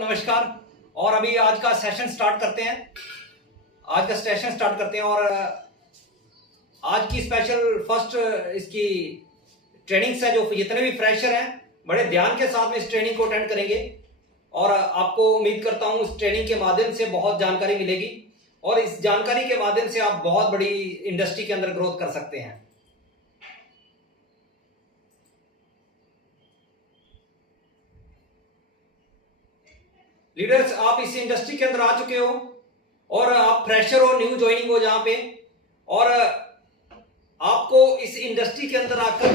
नमस्कार। और अभी आज का सेशन स्टार्ट करते हैं। और आज की स्पेशल फर्स्ट इसकी ट्रेनिंग्स है। जो जितने भी फ्रेशर हैं बड़े ध्यान के साथ में इस ट्रेनिंग को अटेंड करेंगे और आपको उम्मीद करता हूं इस ट्रेनिंग के माध्यम से बहुत जानकारी मिलेगी और इस जानकारी के माध्यम से आप बहुत बड़ी इंडस्ट्री के अंदर ग्रोथ कर सकते हैं। लीडर्स, आप इस इंडस्ट्री के अंदर आ चुके हो और आप फ्रेशर हो, न्यू ज्वाइनिंग हो जहां पे, और आपको इस इंडस्ट्री के अंदर आकर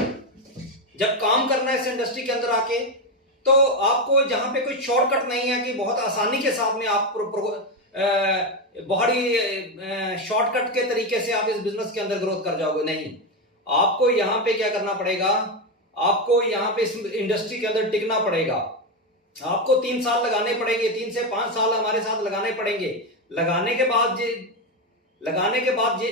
जब काम करना है इस इंडस्ट्री के अंदर आके, तो आपको जहां पे कोई शॉर्टकट नहीं है कि बहुत आसानी के साथ में आप बहुत ही शॉर्टकट के तरीके से आप इस बिजनेस के अंदर ग्रोथ कर जाओगे। नहीं, आपको यहां पे क्या करना पड़ेगा, आपको यहां पे इस इंडस्ट्री के अंदर टिकना पड़ेगा। आपको 3 साल लगाने पड़ेंगे, 3 से 5 साल हमारे साथ लगाने पड़ेंगे। लगाने के बाद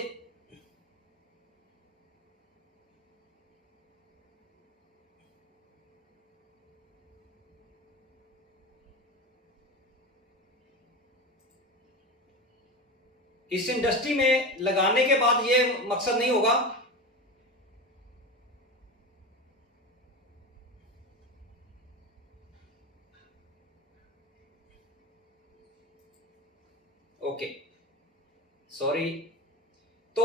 इस इंडस्ट्री में लगाने के बाद ये मकसद नहीं होगा ओके सॉरी। तो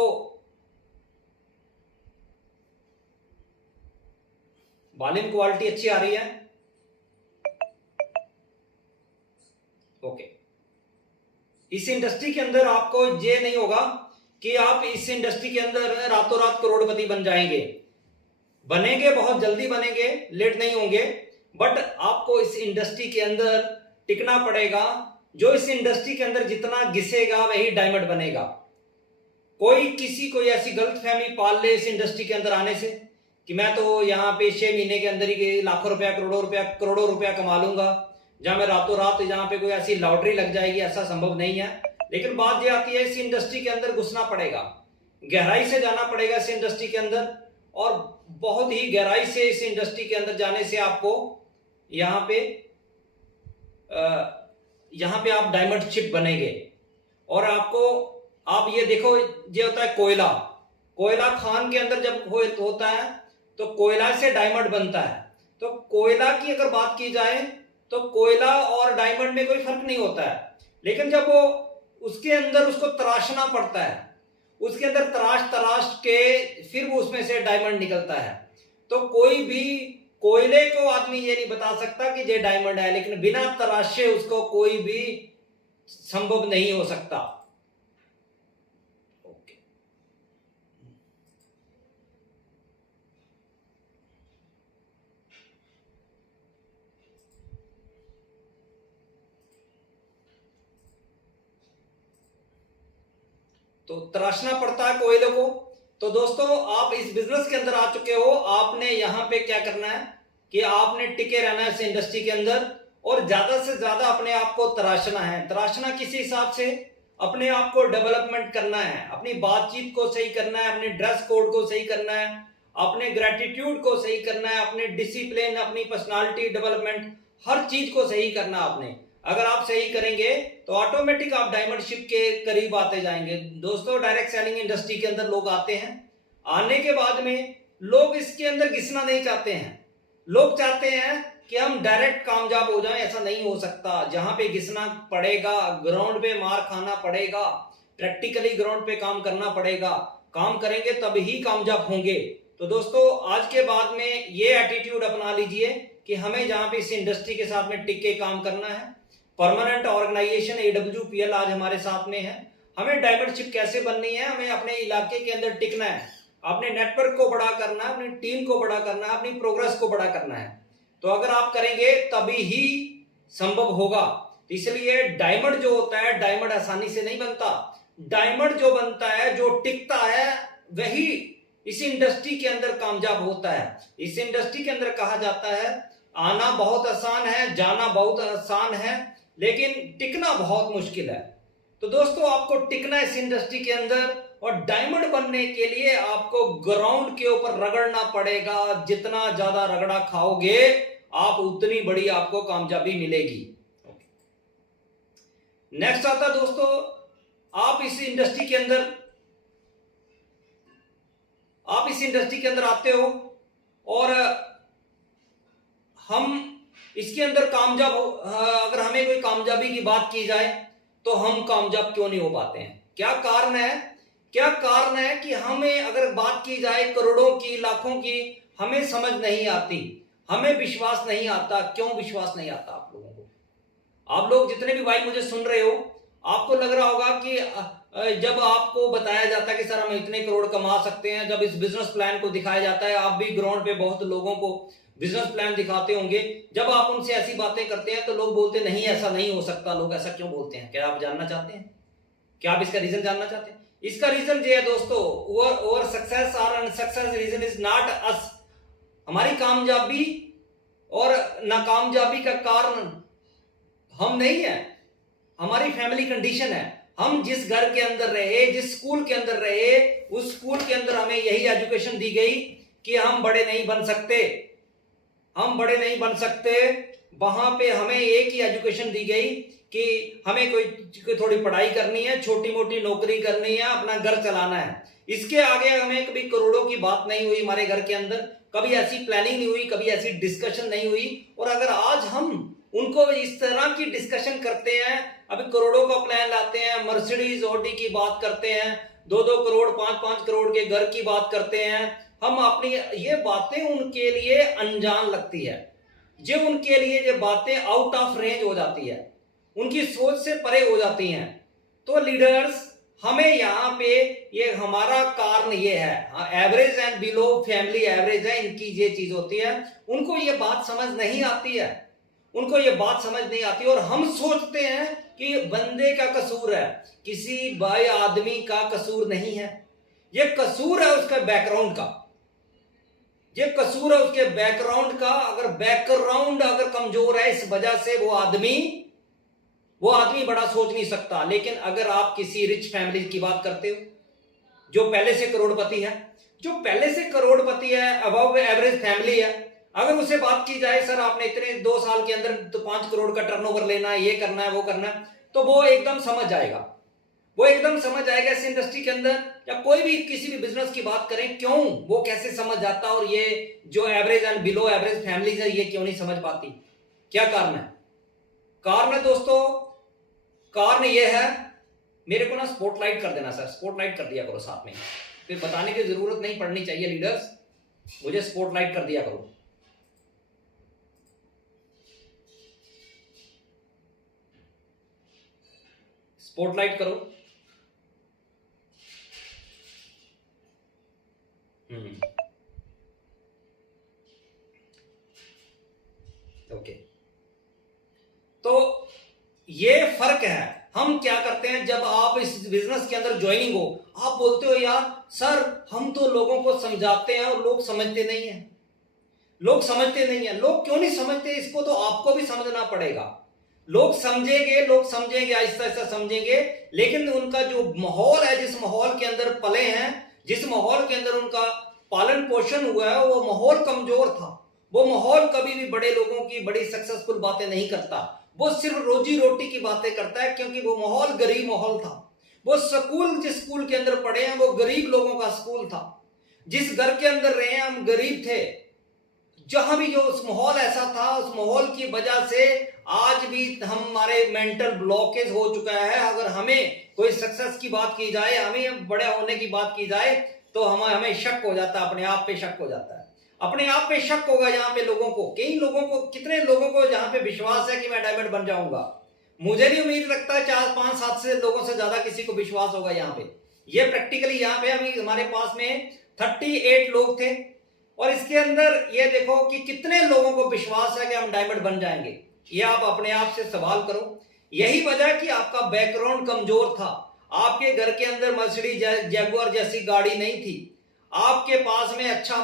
वॉल्यूम क्वालिटी अच्छी आ रही है? ओके। इस इंडस्ट्री के अंदर आपको ये नहीं होगा कि आप इस इंडस्ट्री के अंदर रातों रात करोड़पति बन जाएंगे। बनेंगे, बहुत जल्दी बनेंगे, लेट नहीं होंगे, बट आपको इस इंडस्ट्री के अंदर टिकना पड़ेगा। जो इस इंडस्ट्री के अंदर जितना घिसेगा वही डायमंड बनेगा। कोई किसी कोई ऐसी गलतफहमी पाल ले इस इंडस्ट्री के अंदर आने से कि मैं तो यहाँ पे 6 महीने के अंदर ही लाखों रुपया करोड़ों रुपया कमा लूंगा, जहां मैं रातों रात जहां पे कोई ऐसी लॉटरी लग जाएगी, ऐसा संभव नहीं है। लेकिन बात यह आती है इस इंडस्ट्री के अंदर घुसना पड़ेगा, गहराई से जाना पड़ेगा इस इंडस्ट्री के अंदर, और बहुत ही गहराई से इस इंडस्ट्री के अंदर जाने से आपको यहाँ पे आप डायमंड शिप बनेंगे। और आप ये देखो, ये होता है कोयला खान के अंदर जब होता है तो कोयला से डायमंड बनता है। तो कोयला की अगर बात की जाए तो कोयला और डायमंड में कोई फर्क नहीं होता है, लेकिन जब वो उसके अंदर उसको तराशना पड़ता है, उसके अंदर तराश के फिर वो उसमें से डायमंड निकलता है। तो कोई भी कोयले को आदमी ये नहीं बता सकता कि ये डायमंड है, लेकिन बिना तराशे उसको कोई भी संभव नहीं हो सकता। तो तराशना पड़ता है कोयले को। तो दोस्तों, आप इस बिजनेस के अंदर आ चुके हो, आपने यहां पे क्या करना है कि आपने टिके रहना है इस इंडस्ट्री के अंदर और ज्यादा से ज्यादा अपने आप को तराशना है। तराशना किसी हिसाब से, अपने आप को डेवलपमेंट करना है, अपनी बातचीत को सही करना है, अपने ड्रेस कोड को सही करना है, अपने ग्रेटिट्यूड को सही करना है, अपने डिसिप्लिन, अपनी पर्सनालिटी डेवलपमेंट, हर चीज को सही करना आपने। अगर आप सही करेंगे तो ऑटोमेटिक आप डायमंड शिप के करीब आते जाएंगे। दोस्तों, डायरेक्ट सेलिंग इंडस्ट्री के अंदर लोग आते हैं, आने के बाद में लोग इसके अंदर घिसना नहीं चाहते हैं। लोग चाहते हैं कि हम डायरेक्ट कामयाब हो जाएं, ऐसा नहीं हो सकता। जहां पे घिसना पड़ेगा, ग्राउंड पे मार खाना पड़ेगा, प्रैक्टिकली ग्राउंड पे काम करना पड़ेगा। काम करेंगे तभी ही कामयाब होंगे। तो दोस्तों, आज के बाद में ये एटीट्यूड अपना लीजिए कि हमें जहां पे इस इंडस्ट्री के साथ में टिक के काम करना है। परमानेंट ऑर्गेनाइजेशन AWPL आज हमारे साथ में है। हमें डायमंड शिप कैसे बननी है, हमें अपने इलाके के अंदर टिकना है, अपने नेटवर्क को बड़ा करना है, अपनी टीम को बड़ा करना है, अपनी प्रोग्रेस को बड़ा करना है। तो अगर आप करेंगे तभी ही संभव होगा। इसलिए डायमंड जो होता है, डायमंड आसानी से नहीं बनता। डायमंड जो बनता है, जो टिकता है, वही इस इंडस्ट्री के अंदर कामयाब होता है। इस इंडस्ट्री के अंदर कहा जाता है आना बहुत आसान है, जाना बहुत आसान है, लेकिन टिकना बहुत मुश्किल है। तो दोस्तों, आपको टिकना इस इंडस्ट्री के अंदर, और डायमंड बनने के लिए आपको ग्राउंड के ऊपर रगड़ना पड़ेगा। जितना ज्यादा रगड़ा खाओगे आप उतनी बड़ी आपको कामयाबी मिलेगी। नेक्स्ट आता है दोस्तों, आप इस इंडस्ट्री के अंदर आते हो और हम इसके अंदर कामयाब हो, अगर हमें कोई कामयाबी की बात की जाए तो हम कामयाब क्यों नहीं हो पाते हैं? क्या कारण है? क्या कारण है कि हमें अगर बात की जाए करोड़ों की, लाखों की, हमें समझ नहीं आती, हमें विश्वास नहीं आता। क्यों विश्वास नहीं आता आप लोगों को? आप लोग जितने भी भाई मुझे सुन रहे हो, आपको लग रहा होगा कि जब आपको बताया जाता है कि सर हम इतने करोड़ कमा सकते हैं, जब इस बिजनेस प्लान को दिखाया जाता है, आप भी ग्राउंड पे बहुत लोगों को बिजनेस प्लान दिखाते होंगे, जब आप उनसे ऐसी बातें करते हैं तो लोग बोलते नहीं ऐसा नहीं हो सकता। लोग ऐसा क्यों बोलते हैं? क्या आप जानना चाहते हैं? क्या आप इसका रीजन जानना चाहते हैं? इसका रीजन ये है दोस्तों, ओवर सक्सेस और unsuccess reason is not us. हमारी कामयाबी और नाकामयाबी का कारण हम नहीं है, हमारी फैमिली कंडीशन है। हम जिस घर के अंदर रहे, जिस स्कूल के अंदर रहे, उस स्कूल के अंदर हमें यही एजुकेशन दी गई कि हम बड़े नहीं बन सकते, हम बड़े नहीं बन सकते। वहां पे हमें एक ही एजुकेशन दी गई कि हमें कोई थोड़ी पढ़ाई करनी है, छोटी मोटी नौकरी करनी है, अपना घर चलाना है। इसके आगे हमें कभी करोड़ों की बात नहीं हुई हमारे घर के अंदर, कभी ऐसी प्लानिंग नहीं हुई, कभी ऐसी डिस्कशन नहीं हुई। और अगर आज हम उनको इस तरह की डिस्कशन करते हैं, अभी करोड़ों का प्लान लाते हैं, मर्सिडीज ऑडी की बात करते हैं, 2-2 करोड़ 5-5 करोड़ के घर की बात करते हैं, हम अपनी ये बातें उनके लिए अनजान लगती है, जो उनके लिए ये बातें आउट ऑफ रेंज हो जाती है, उनकी सोच से परे हो जाती हैं। तो लीडर्स, हमें यहाँ पे ये हमारा कारण ये है, average and below family average है, इनकी ये चीज होती है। उनको ये बात समझ नहीं आती है, उनको ये बात समझ नहीं आती। और हम सोचते हैं कि बंदे का कसूर है, किसी भाई आदमी का कसूर नहीं है, ये कसूर है उसके बैकग्राउंड का, ये कसूर है उसके बैकग्राउंड का। अगर बैकग्राउंड अगर कमजोर है, इस वजह से वो आदमी बड़ा सोच नहीं सकता। लेकिन अगर आप किसी रिच फैमिली की बात करते हो, जो पहले से करोड़पति है, अबव एवरेज फैमिली है, अगर उसे बात की जाए सर आपने इतने 2 साल के अंदर तो 5 करोड़ का टर्नओवर लेना है, ये करना है, वो करना है, तो वो एकदम समझ जाएगा, इस इंडस्ट्री के अंदर या कोई भी किसी भी बिजनेस की बात करें, क्यों वो कैसे समझ जाता, और ये जो average and below average families है ये क्यों नहीं समझ पाती? क्या कारण है? कारण है दोस्तों, कारण ये है, मेरे को ना स्पॉटलाइट कर देना सर, स्पॉटलाइट कर दिया करो साथ में, फिर बताने की जरूरत नहीं पड़नी चाहिए लीडर्स, मुझे स्पॉटलाइट कर दिया करो। स्पॉटलाइट करो। ओके, तो ये फर्क है। हम क्या करते हैं, जब आप इस बिजनेस के अंदर ज्वाइनिंग हो, आप बोलते हो यार सर हम तो लोगों को समझाते हैं और लोग समझते नहीं है, लोग क्यों नहीं समझते? इसको तो आपको भी समझना पड़ेगा। लोग समझेंगे आहिस्ता आहिस्ता समझेंगे, लेकिन उनका जो माहौल है, जिस माहौल के अंदर पले हैं, जिस माहौल के अंदर उनका पालन पोषण हुआ है, वो माहौल कमजोर था। वो माहौल कभी भी बड़े लोगों की बड़ी सक्सेसफुल बातें नहीं करता, वो सिर्फ रोजी रोटी की बातें करता है, क्योंकि वो माहौल गरीब माहौल था। वो स्कूल जिस स्कूल के अंदर पढ़े हैं वो गरीब लोगों का स्कूल था, जिस घर के अंदर रहे हैं हम गरीब थे। जहां भी जो उस माहौल ऐसा था, उस माहौल की वजह से आज भी हमारे मेंटल ब्लॉकेज हो चुका है। अगर हमें कोई सक्सेस की बात की जाए, हमें बड़े होने की बात की जाए, तो हमें शक हो जाता है, अपने आप पे शक हो जाता है, अपने आप पे शक होगा। यहाँ पे लोगों को, कितने लोगों को यहाँ पे विश्वास है कि मैं डायमंड बन जाऊंगा? मुझे नहीं उम्मीद रखता 4, 5, 7 से लोगों से ज्यादा किसी को विश्वास होगा यहाँ पे। ये प्रैक्टिकली यहाँ पे अभी हमारे पास में 38 लोग थे, और इसके अंदर ये देखो कि कितने लोगों को विश्वास है कि हम डायमंड बन जाएंगे। ये आप अपने आप से सवाल करो। यही वजह कि आपका बैकग्राउंड कमजोर था, आपके घर के अंदर मर्सिडीज जैगुआर जैसी गाड़ी नहीं थी, आपके पास में अच्छा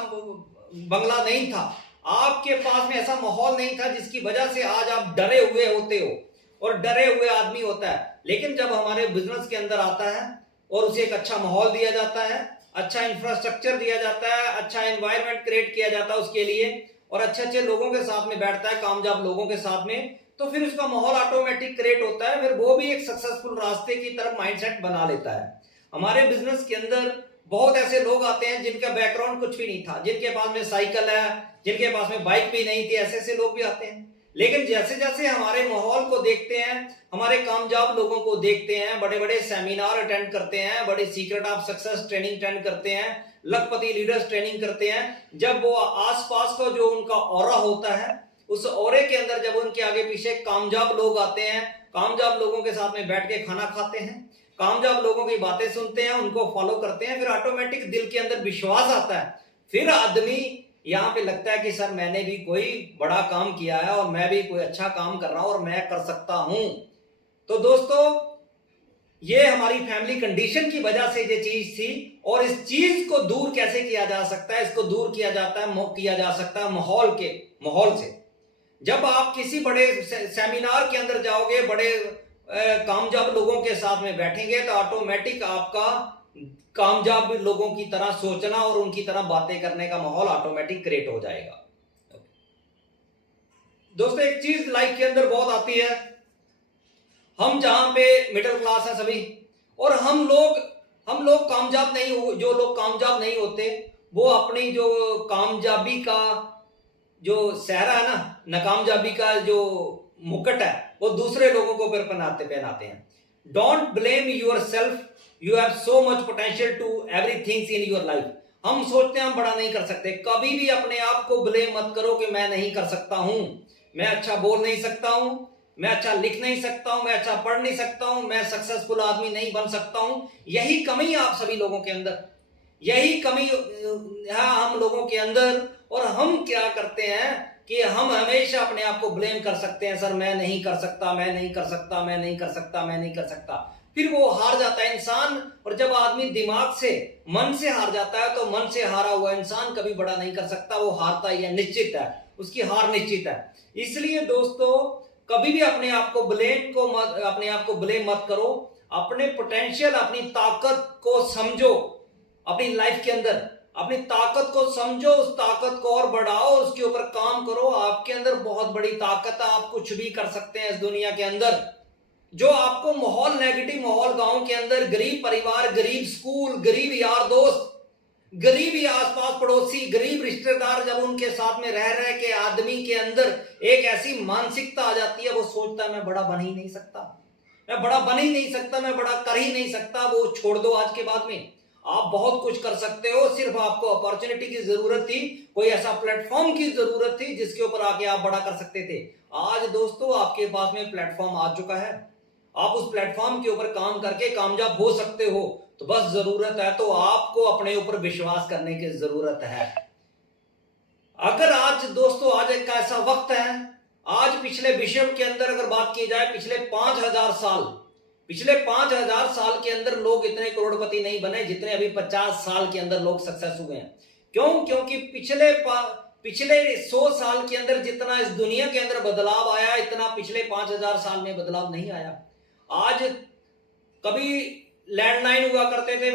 बंगला नहीं था, आपके पास में ऐसा माहौल नहीं था जिसकी वजह से आज आप डरे हुए होते हो, और डरे हुए आदमी होता है। लेकिन जब हमारे बिजनेस के अंदर आता है और उसे एक अच्छा माहौल दिया जाता है, अच्छा इंफ्रास्ट्रक्चर दिया जाता है, अच्छा एनवायरनमेंट क्रिएट किया जाता है उसके लिए, और अच्छे अच्छे लोगों के साथ में बैठता है, कामयाब लोगों के साथ में, तो फिर उसका माहौल ऑटोमेटिक क्रिएट होता है, फिर वो भी एक सक्सेसफुल रास्ते की तरफ माइंडसेट बना लेता है। हमारे बिजनेस के अंदर बहुत ऐसे लोग आते हैं जिनका बैकग्राउंड कुछ भी नहीं था, जिनके पास में साइकिल है, जिनके पास में बाइक भी नहीं थी, ऐसे ऐसे लोग भी आते हैं। लेकिन जैसे जैसे हमारे माहौल को देखते हैं, हमारे कामयाब लोगों को देखते हैं, बड़े बड़े सेमिनार अटेंड करते हैं, बड़े secret of success training attend करते हैं, लखपति लीडर्स ट्रेनिंग करते हैं, जब वो आसपास का जो उनका ऑरा होता है, उस ऑरे के अंदर जब उनके आगे पीछे कामयाब लोग आते हैं, कामयाब लोगों के साथ में बैठ के खाना खाते हैं, कामयाब लोगों की बातें सुनते हैं, उनको फॉलो करते हैं, फिर ऑटोमेटिक दिल के अंदर विश्वास आता है। फिर आदमी यहाँ पे लगता है कि सर मैंने भी कोई बड़ा काम किया है और मैं भी कोई अच्छा काम कर रहा हूं और मैं कर सकता हूं। तो दोस्तों, ये हमारी फैमिली कंडीशन की वजह से ये चीज थी, और इस चीज को दूर कैसे किया जा सकता है? इसको दूर किया जा सकता है माहौल से। जब आप किसी बड़े सेमिनार के अंदर जाओगे, बड़े कामयाब लोगों के साथ में बैठेंगे, तो ऑटोमेटिक आपका कामयाब लोगों की तरह सोचना और उनकी तरह बातें करने का माहौल ऑटोमेटिक क्रिएट हो जाएगा। दोस्तों, एक चीज लाइफ के अंदर बहुत आती है, हम जहां पे मिडिल क्लास है सभी, और हम लोग कामयाब नहीं हो, जो लोग कामयाब नहीं होते वो अपनी जो कामयाबी का जो सहरा है ना, नाकामयाबी का जो मुकुट है, वो दूसरे लोगों को ऊपर पहनाते हैं। Don't blame yourself, you have so much potential to everything in your life. हम सोचते हैं हम बड़ा नहीं कर सकते, कभी भी अपने आप को ब्लेम मत करो कि मैं नहीं कर सकता हूं, मैं अच्छा बोल नहीं सकता हूं, मैं अच्छा लिख नहीं सकता हूं, मैं अच्छा पढ़ नहीं सकता हूं, मैं सक्सेसफुल आदमी नहीं बन सकता हूं। यही कमी है आप सभी लोगों के अंदर, यही कमी है हम लोगों के अंदर। और हम क्या करते हैं कि हम हमेशा अपने आप को ब्लेम कर सकते हैं, सर मैं नहीं कर सकता, मैं नहीं कर सकता, मैं नहीं कर सकता, मैं नहीं कर सकता। फिर वो हार जाता है इंसान। और जब आदमी दिमाग से, मन से हार जाता है, तो मन से हारा हुआ इंसान कभी बड़ा नहीं कर सकता, वो हारता ही है, निश्चित है, उसकी हार निश्चित है। इसलिए दोस्तों, कभी भी अपने आप को ब्लेम मत करो, अपने पोटेंशियल, अपनी ताकत को समझो, अपनी लाइफ के अंदर अपनी ताकत को समझो, उस ताकत को और बढ़ाओ, उसके ऊपर काम करो। आपके अंदर बहुत बड़ी ताकत है, आप कुछ भी कर सकते हैं इस दुनिया के अंदर। जो आपको माहौल, नेगेटिव माहौल, गांव के अंदर गरीब परिवार, गरीब स्कूल, गरीब यार दोस्त, गरीब आसपास पड़ोसी, गरीब रिश्तेदार, जब उनके साथ में रह के आदमी के अंदर एक ऐसी मानसिकता आ जाती है, वो सोचता है मैं बड़ा बन ही नहीं सकता, मैं बड़ा बन ही नहीं सकता, मैं बड़ा कर ही नहीं सकता। वो छोड़ दो, आज के बाद में आप बहुत कुछ कर सकते हो। सिर्फ आपको अपॉर्चुनिटी की जरूरत थी, कोई ऐसा प्लेटफॉर्म की जरूरत थी जिसके ऊपर आके आप बड़ा कर सकते थे। आज दोस्तों आपके पास में प्लेटफॉर्म आ चुका है, आप उस प्लेटफॉर्म के ऊपर काम करके कामयाब हो सकते हो। तो बस जरूरत है तो आपको अपने ऊपर विश्वास करने की जरूरत है। अगर आज दोस्तों, आज एक ऐसा वक्त है, आज पिछले विश्व के अंदर अगर बात की जाए, पिछले 5000 साल के अंदर लोग इतने करोड़पति नहीं बने जितने अभी 50 साल के अंदर लोग सक्सेस हुए हैं। क्यों? क्योंकि पिछले 100 साल के अंदर जितना इस दुनिया के अंदर बदलाव आया, इतना पिछले 5000 साल में बदलाव नहीं आया। आज कभी लैंडलाइन हुआ करते थे,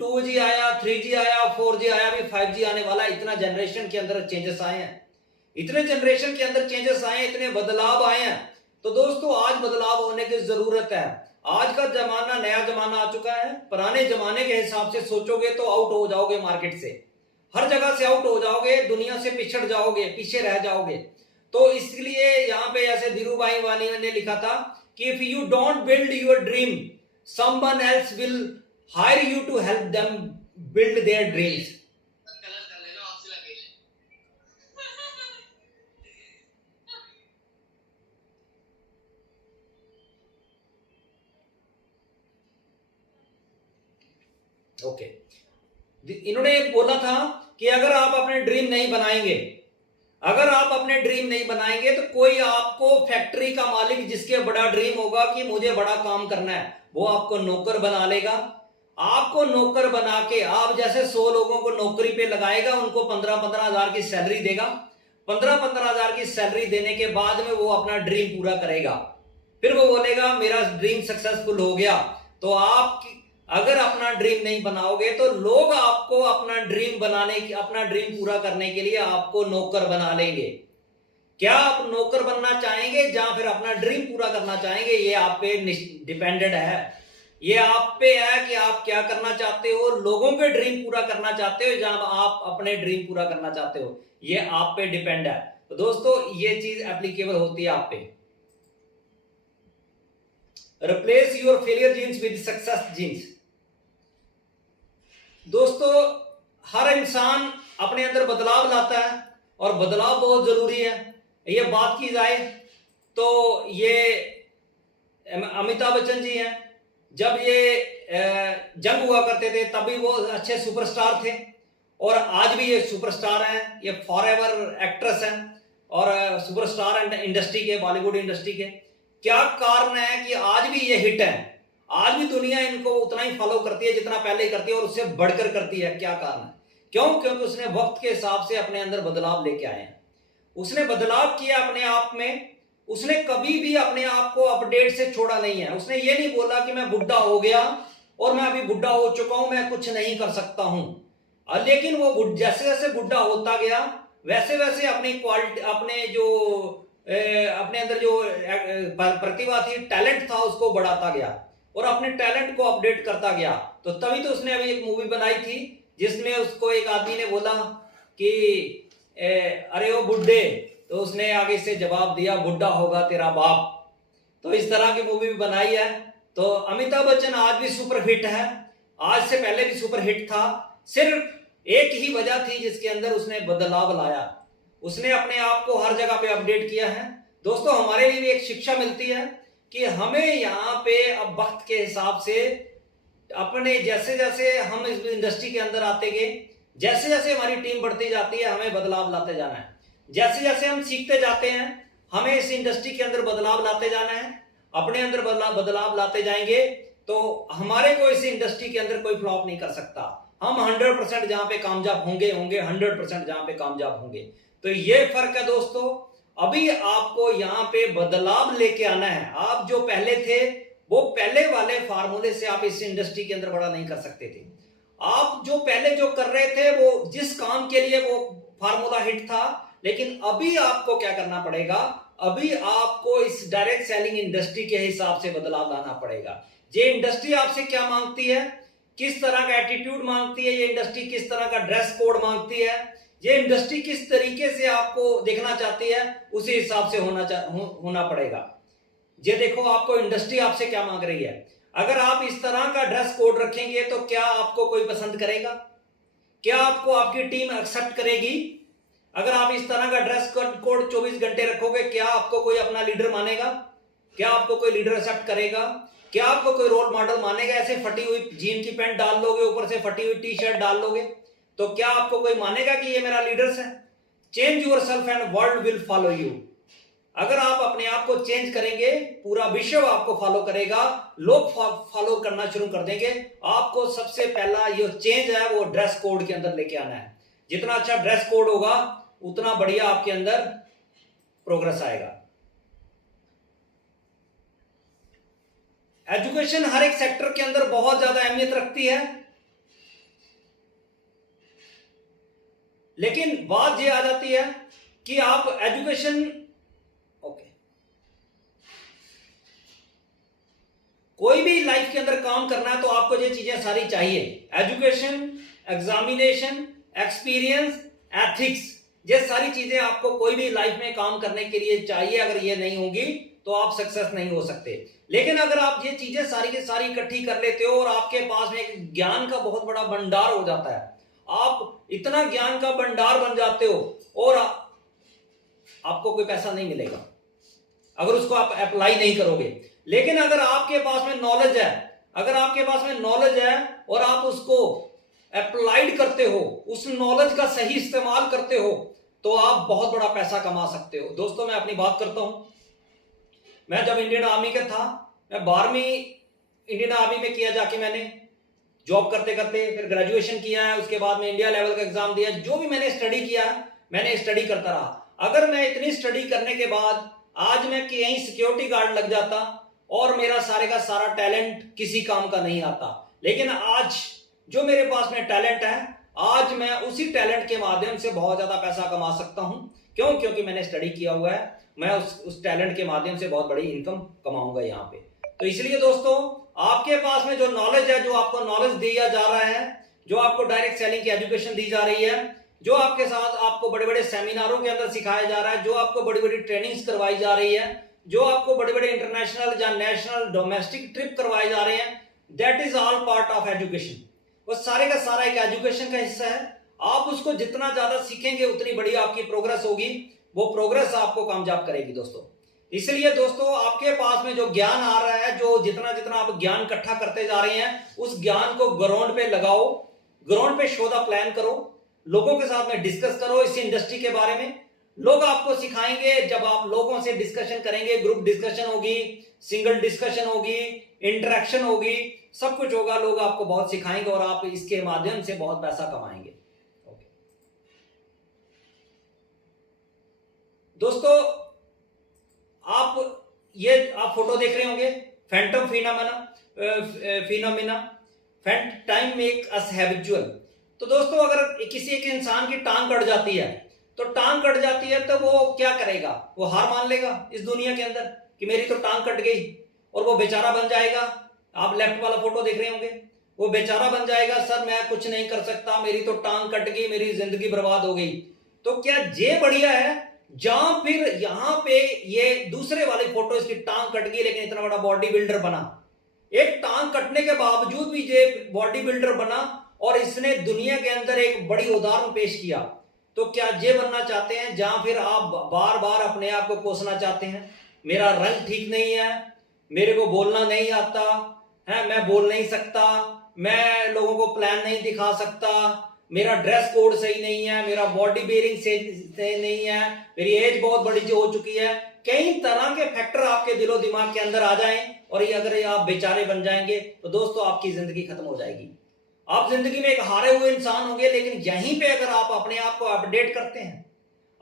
2G आया, 3G आया, 4G आया, अभी 5G आने वाला। इतना जनरेशन के अंदर चेंजेस आए हैं, इतने जनरेशन के अंदर चेंजेस आए, इतने बदलाव आए हैं। तो दोस्तों आज बदलाव होने की जरूरत है। आज का जमाना नया जमाना आ चुका है। पुराने जमाने के हिसाब से सोचोगे तो आउट हो जाओगे, मार्केट से, हर जगह से आउट हो जाओगे, दुनिया से पिछड़ जाओगे, पीछे रह जाओगे। तो इसलिए यहाँ पे ऐसे धीरूभाई वानी ने लिखा था कि if you don't build your dream, someone else will hire you to help them build their dreams. Okay, इन्होंने बोला था कि अगर आप अपने ड्रीम नहीं बनाएंगे, तो कोई आपको फैक्ट्री का मालिक जिसके बड़ा ड्रीम होगा कि मुझे बड़ा काम करना है, वो आपको नौकर बना लेगा। आपको नौकर बना के, आप जैसे 100 लोगों को नौकरी पे लगाएगा, उनको 15-15 हजार की सैलरी देगा। 15-15 हजार की सैलरी देने के बाद में वो अपना ड्रीम पूरा करेगा। फिर वो बोलेगा मेरा ड्रीम सक्सेसफुल हो गया। तो आप अगर अपना ड्रीम नहीं बनाओगे तो लोग आपको अपना ड्रीम पूरा करने के लिए आपको नौकर बना लेंगे। क्या आप नौकर बनना चाहेंगे या फिर अपना ड्रीम पूरा करना चाहेंगे, ये आप पे डिपेंडेंट है। ये आप पे है कि आप क्या करना चाहते हो, लोगों के ड्रीम पूरा करना चाहते हो या आप अपने ड्रीम पूरा करना चाहते हो, ये आप पे डिपेंड है। तो दोस्तों ये चीज एप्लीकेबल होती है आप पे। Replace your failure genes with success genes. दोस्तों हर इंसान अपने अंदर बदलाव लाता है और बदलाव बहुत जरूरी है। ये बात की जाए तो ये अमिताभ बच्चन जी हैं, जब ये जंग हुआ करते थे तभी वो अच्छे सुपरस्टार थे और आज भी ये सुपरस्टार हैं, ये फॉरएवर एक्ट्रेस हैं और सुपरस्टार इंडस्ट्री के, बॉलीवुड इंडस्ट्री के। क्या कारण है कि आज भी ये हिट है, आज भी दुनिया इनको उतना ही फॉलो करती है जितना पहले करती है और उससे बढ़कर करती है। क्या कारण है? क्यों? क्योंकि उसने वक्त के हिसाब से अपने अंदर बदलाव लेके आए हैं, उसने बदलाव किया अपने आप में। उसने कभी भी अपने आप को अपडेट से छोड़ा नहीं है। उसने ये नहीं बोला कि मैं बुढ़ा हो गया और मैं अभी बुढ़ा हो चुका हूं, मैं कुछ नहीं कर सकता हूं। लेकिन वो जैसे जैसे बुढ़ा होता गया वैसे वैसे अपनी क्वालिटी, अपने जो अपने अंदर जो प्रतिभा थी, टैलेंट था, उसको बढ़ाता गया और अपने टैलेंट को अपडेट करता गया। तो तभी तो उसने अभी एक मूवी बनाई थी जिसमें उसको एक आदमी ने बोला कि अरे ओ बुड्ढे, तो उसने आगे से जवाब दिया बुड्ढा होगा तेरा बाप। तो इस तरह की मूवी भी बनाई है। तो अमिताभ बच्चन आज भी सुपर हिट है, आज से पहले भी सुपर हिट था। सिर्फ एक ही वजह थी जिसके अंदर उसने बदलाव लाया, उसने अपने आप को हर जगह पे अपडेट किया है। दोस्तों हमारे लिए भी एक शिक्षा मिलती है कि हमें यहाँ पे अब वक्त के हिसाब से अपने, जैसे जैसे हम इस इंडस्ट्री के अंदर आते गए, जैसे जैसे हमारी टीम बढ़ती जाती है, हमें बदलाव लाते जाना है। जैसे जैसे हम सीखते जाते हैं हमें इस इंडस्ट्री के अंदर बदलाव लाते जाना है। अपने अंदर बदलाव लाते जाएंगे तो हमारे को इस इंडस्ट्री के अंदर कोई फ्लॉप नहीं कर सकता। हम 100% जहां पे कामयाब होंगे 100% जहां पे कामयाब होंगे। तो ये फर्क है दोस्तों। अभी आपको यहाँ पे बदलाव लेके आना है। आप जो पहले थे वो पहले वाले फार्मूले से आप इस इंडस्ट्री के अंदर बड़ा नहीं कर सकते थे। आप जो पहले जो कर रहे थे वो जिस काम के लिए वो फार्मूला हिट था, लेकिन अभी आपको क्या करना पड़ेगा, अभी आपको इस डायरेक्ट सेलिंग इंडस्ट्री के हिसाब से बदलाव लाना पड़ेगा। ये इंडस्ट्री आपसे क्या मांगती है, किस तरह का एटीट्यूड मांगती है, ये इंडस्ट्री किस तरह का ड्रेस कोड मांगती है, ये इंडस्ट्री किस तरीके से आपको देखना चाहती है, उसी हिसाब से होना पड़ेगा। ये देखो आपको इंडस्ट्री आपसे क्या मांग रही है। अगर आप इस तरह का ड्रेस कोड रखेंगे तो क्या आपको कोई पसंद करेगा? क्या आपको आपकी टीम एक्सेप्ट करेगी? अगर आप इस तरह का ड्रेस कोड 24 घंटे रखोगे, क्या आपको कोई अपना लीडर मानेगा? क्या आपको कोई लीडर एक्सेप्ट करेगा? क्या आपको कोई रोल मॉडल मानेगा? ऐसे फटी हुई जीन की पैंट डाल लोगे, ऊपर से फटी हुई टी शर्ट डाल लोगे, तो क्या आपको कोई मानेगा कि ये मेरा लीडर्स है? Change your self and world will follow you. अगर आप अपने आप को चेंज करेंगे, पूरा विश्व आपको फॉलो करेगा, लोग फॉलो करना शुरू कर देंगे। आपको सबसे पहला ये चेंज है वो ड्रेस कोड के अंदर लेके आना है। जितना अच्छा ड्रेस कोड होगा उतना बढ़िया आपके अंदर प्रोग्रेस आएगा। एजुकेशन हर एक सेक्टर के अंदर बहुत ज्यादा अहमियत रखती है, लेकिन बात यह आ जाती है कि आप एजुकेशन कोई भी लाइफ के अंदर काम करना है तो आपको ये चीजें सारी चाहिए। एजुकेशन, एग्जामिनेशन, एक्सपीरियंस, एथिक्स, ये सारी चीजें आपको कोई भी लाइफ में काम करने के लिए चाहिए। अगर ये नहीं होगी तो आप सक्सेस नहीं हो सकते। लेकिन अगर आप ये चीजें सारी की सारी इकट्ठी कर लेते हो और आपके पास में एक ज्ञान का बहुत बड़ा भंडार हो जाता है, आप इतना ज्ञान का भंडार बन जाते हो और आपको कोई पैसा नहीं मिलेगा अगर उसको आप अप्लाई नहीं करोगे। लेकिन अगर आपके पास में नॉलेज है, अगर आपके पास में नॉलेज है और आप उसको अप्लाइड करते हो, उस नॉलेज का सही इस्तेमाल करते हो, तो आप बहुत बड़ा पैसा कमा सकते हो। दोस्तों मैं अपनी बात करता हूं। मैं जब इंडियन आर्मी का था, मैं 12वीं इंडियन आर्मी में किया, जाके मैंने जॉब करते करते फिर ग्रेजुएशन किया है, उसके बाद में इंडिया लेवल का एग्जाम दिया। जो भी मैंने स्टडी किया मैंने स्टडी करता रहा। अगर मैं इतनी स्टडी करने के बाद आज मैं कहीं सिक्योरिटी गार्ड लग जाता और मेरा सारे का सारा टैलेंट किसी काम का नहीं आता, लेकिन आज जो मेरे पास में टैलेंट है, आज मैं उसी टैलेंट के माध्यम से बहुत ज्यादा पैसा कमा सकता हूं। क्यों? क्योंकि मैंने स्टडी किया हुआ है, मैं उस टैलेंट के माध्यम से बहुत बड़ी इनकम कमाऊंगा यहाँ पे। तो इसलिए दोस्तों, आपके पास में जो नॉलेज है, जो आपको नॉलेज दिया जा रहा है, जो आपको डायरेक्ट सेलिंग की एजुकेशन दी जा रही है, जो आपके साथ आपको बड़े बड़े सेमिनारों के अंदर सिखाया जा रहा है, जो आपको बड़ी बड़ी ट्रेनिंग्स करवाई जा रही है, जो आपको बड़े बड़े इंटरनेशनल या नेशनल डोमेस्टिक ट्रिप करवाए जा रहे हैं, that is all part of education. वो सारे का सारा एक एजुकेशन का हिस्सा है। आप उसको जितना ज्यादा सीखेंगे उतनी बड़ी आपकी प्रोग्रेस होगी, वो प्रोग्रेस आपको कामयाब करेगी दोस्तों। इसलिए दोस्तों, आपके पास में जो ज्ञान आ रहा है, जो जितना जितना आप ज्ञान इकट्ठा करते जा रहे हैं, उस ज्ञान को ग्राउंड पे लगाओ, ग्राउंड पे शो द प्लान करो, लोगों के साथ में डिस्कस करो इस इंडस्ट्री के बारे में। लोग आपको सिखाएंगे। जब आप लोगों से डिस्कशन करेंगे, ग्रुप डिस्कशन होगी, सिंगल डिस्कशन होगी, इंटरेक्शन होगी, सब कुछ होगा, लोग आपको बहुत सिखाएंगे और आप इसके माध्यम से बहुत पैसा कमाएंगे। दोस्तों, आप फोटो देख रहे होंगे, Phantom phenomena, time make us habitual. तो दोस्तों, अगर किसी एक इंसान की टांग कट जाती है, तो टांग कट जाती है तो वो क्या करेगा? वो हार मान लेगा इस दुनिया के अंदर कि मेरी तो टांग कट गई, और वो बेचारा बन जाएगा। आप लेफ्ट वाला फोटो देख रहे होंगे, वो बेचारा बन जाएगा, सर मैं कुछ नहीं कर सकता, मेरी तो टांग कट गई, मेरी जिंदगी बर्बाद हो गई। तो क्या ये बढ़िया है? जहां फिर यहां पे ये दूसरे वाली फोटो, इसकी टांग कट गई लेकिन इतना बड़ा बॉडी बिल्डर बना, एक टांग कटने के बावजूद भी ये बॉडी बिल्डर बना और इसने दुनिया के अंदर एक बड़ी उदाहरण पेश किया। तो क्या ये बनना चाहते हैं जहां फिर आप बार बार अपने आप को कोसना चाहते हैं? मेरा रंग ठीक नहीं है, मेरे को बोलना नहीं आता है, मैं बोल नहीं सकता, मैं लोगों को प्लान नहीं दिखा सकता, मेरा ड्रेस कोड सही नहीं है, मेरा बॉडी बिल्डिंग सही नहीं है, मेरी एज बहुत बड़ी हो चुकी है। कई तरह के फैक्टर आपके दिलो दिमाग के अंदर आ जाएं और ये अगर आप बेचारे बन जाएंगे तो दोस्तों आपकी जिंदगी खत्म हो जाएगी। आप जिंदगी में एक हारे हुए इंसान होंगे। लेकिन यहीं पे अगर आप अपने आप को अपडेट करते हैं,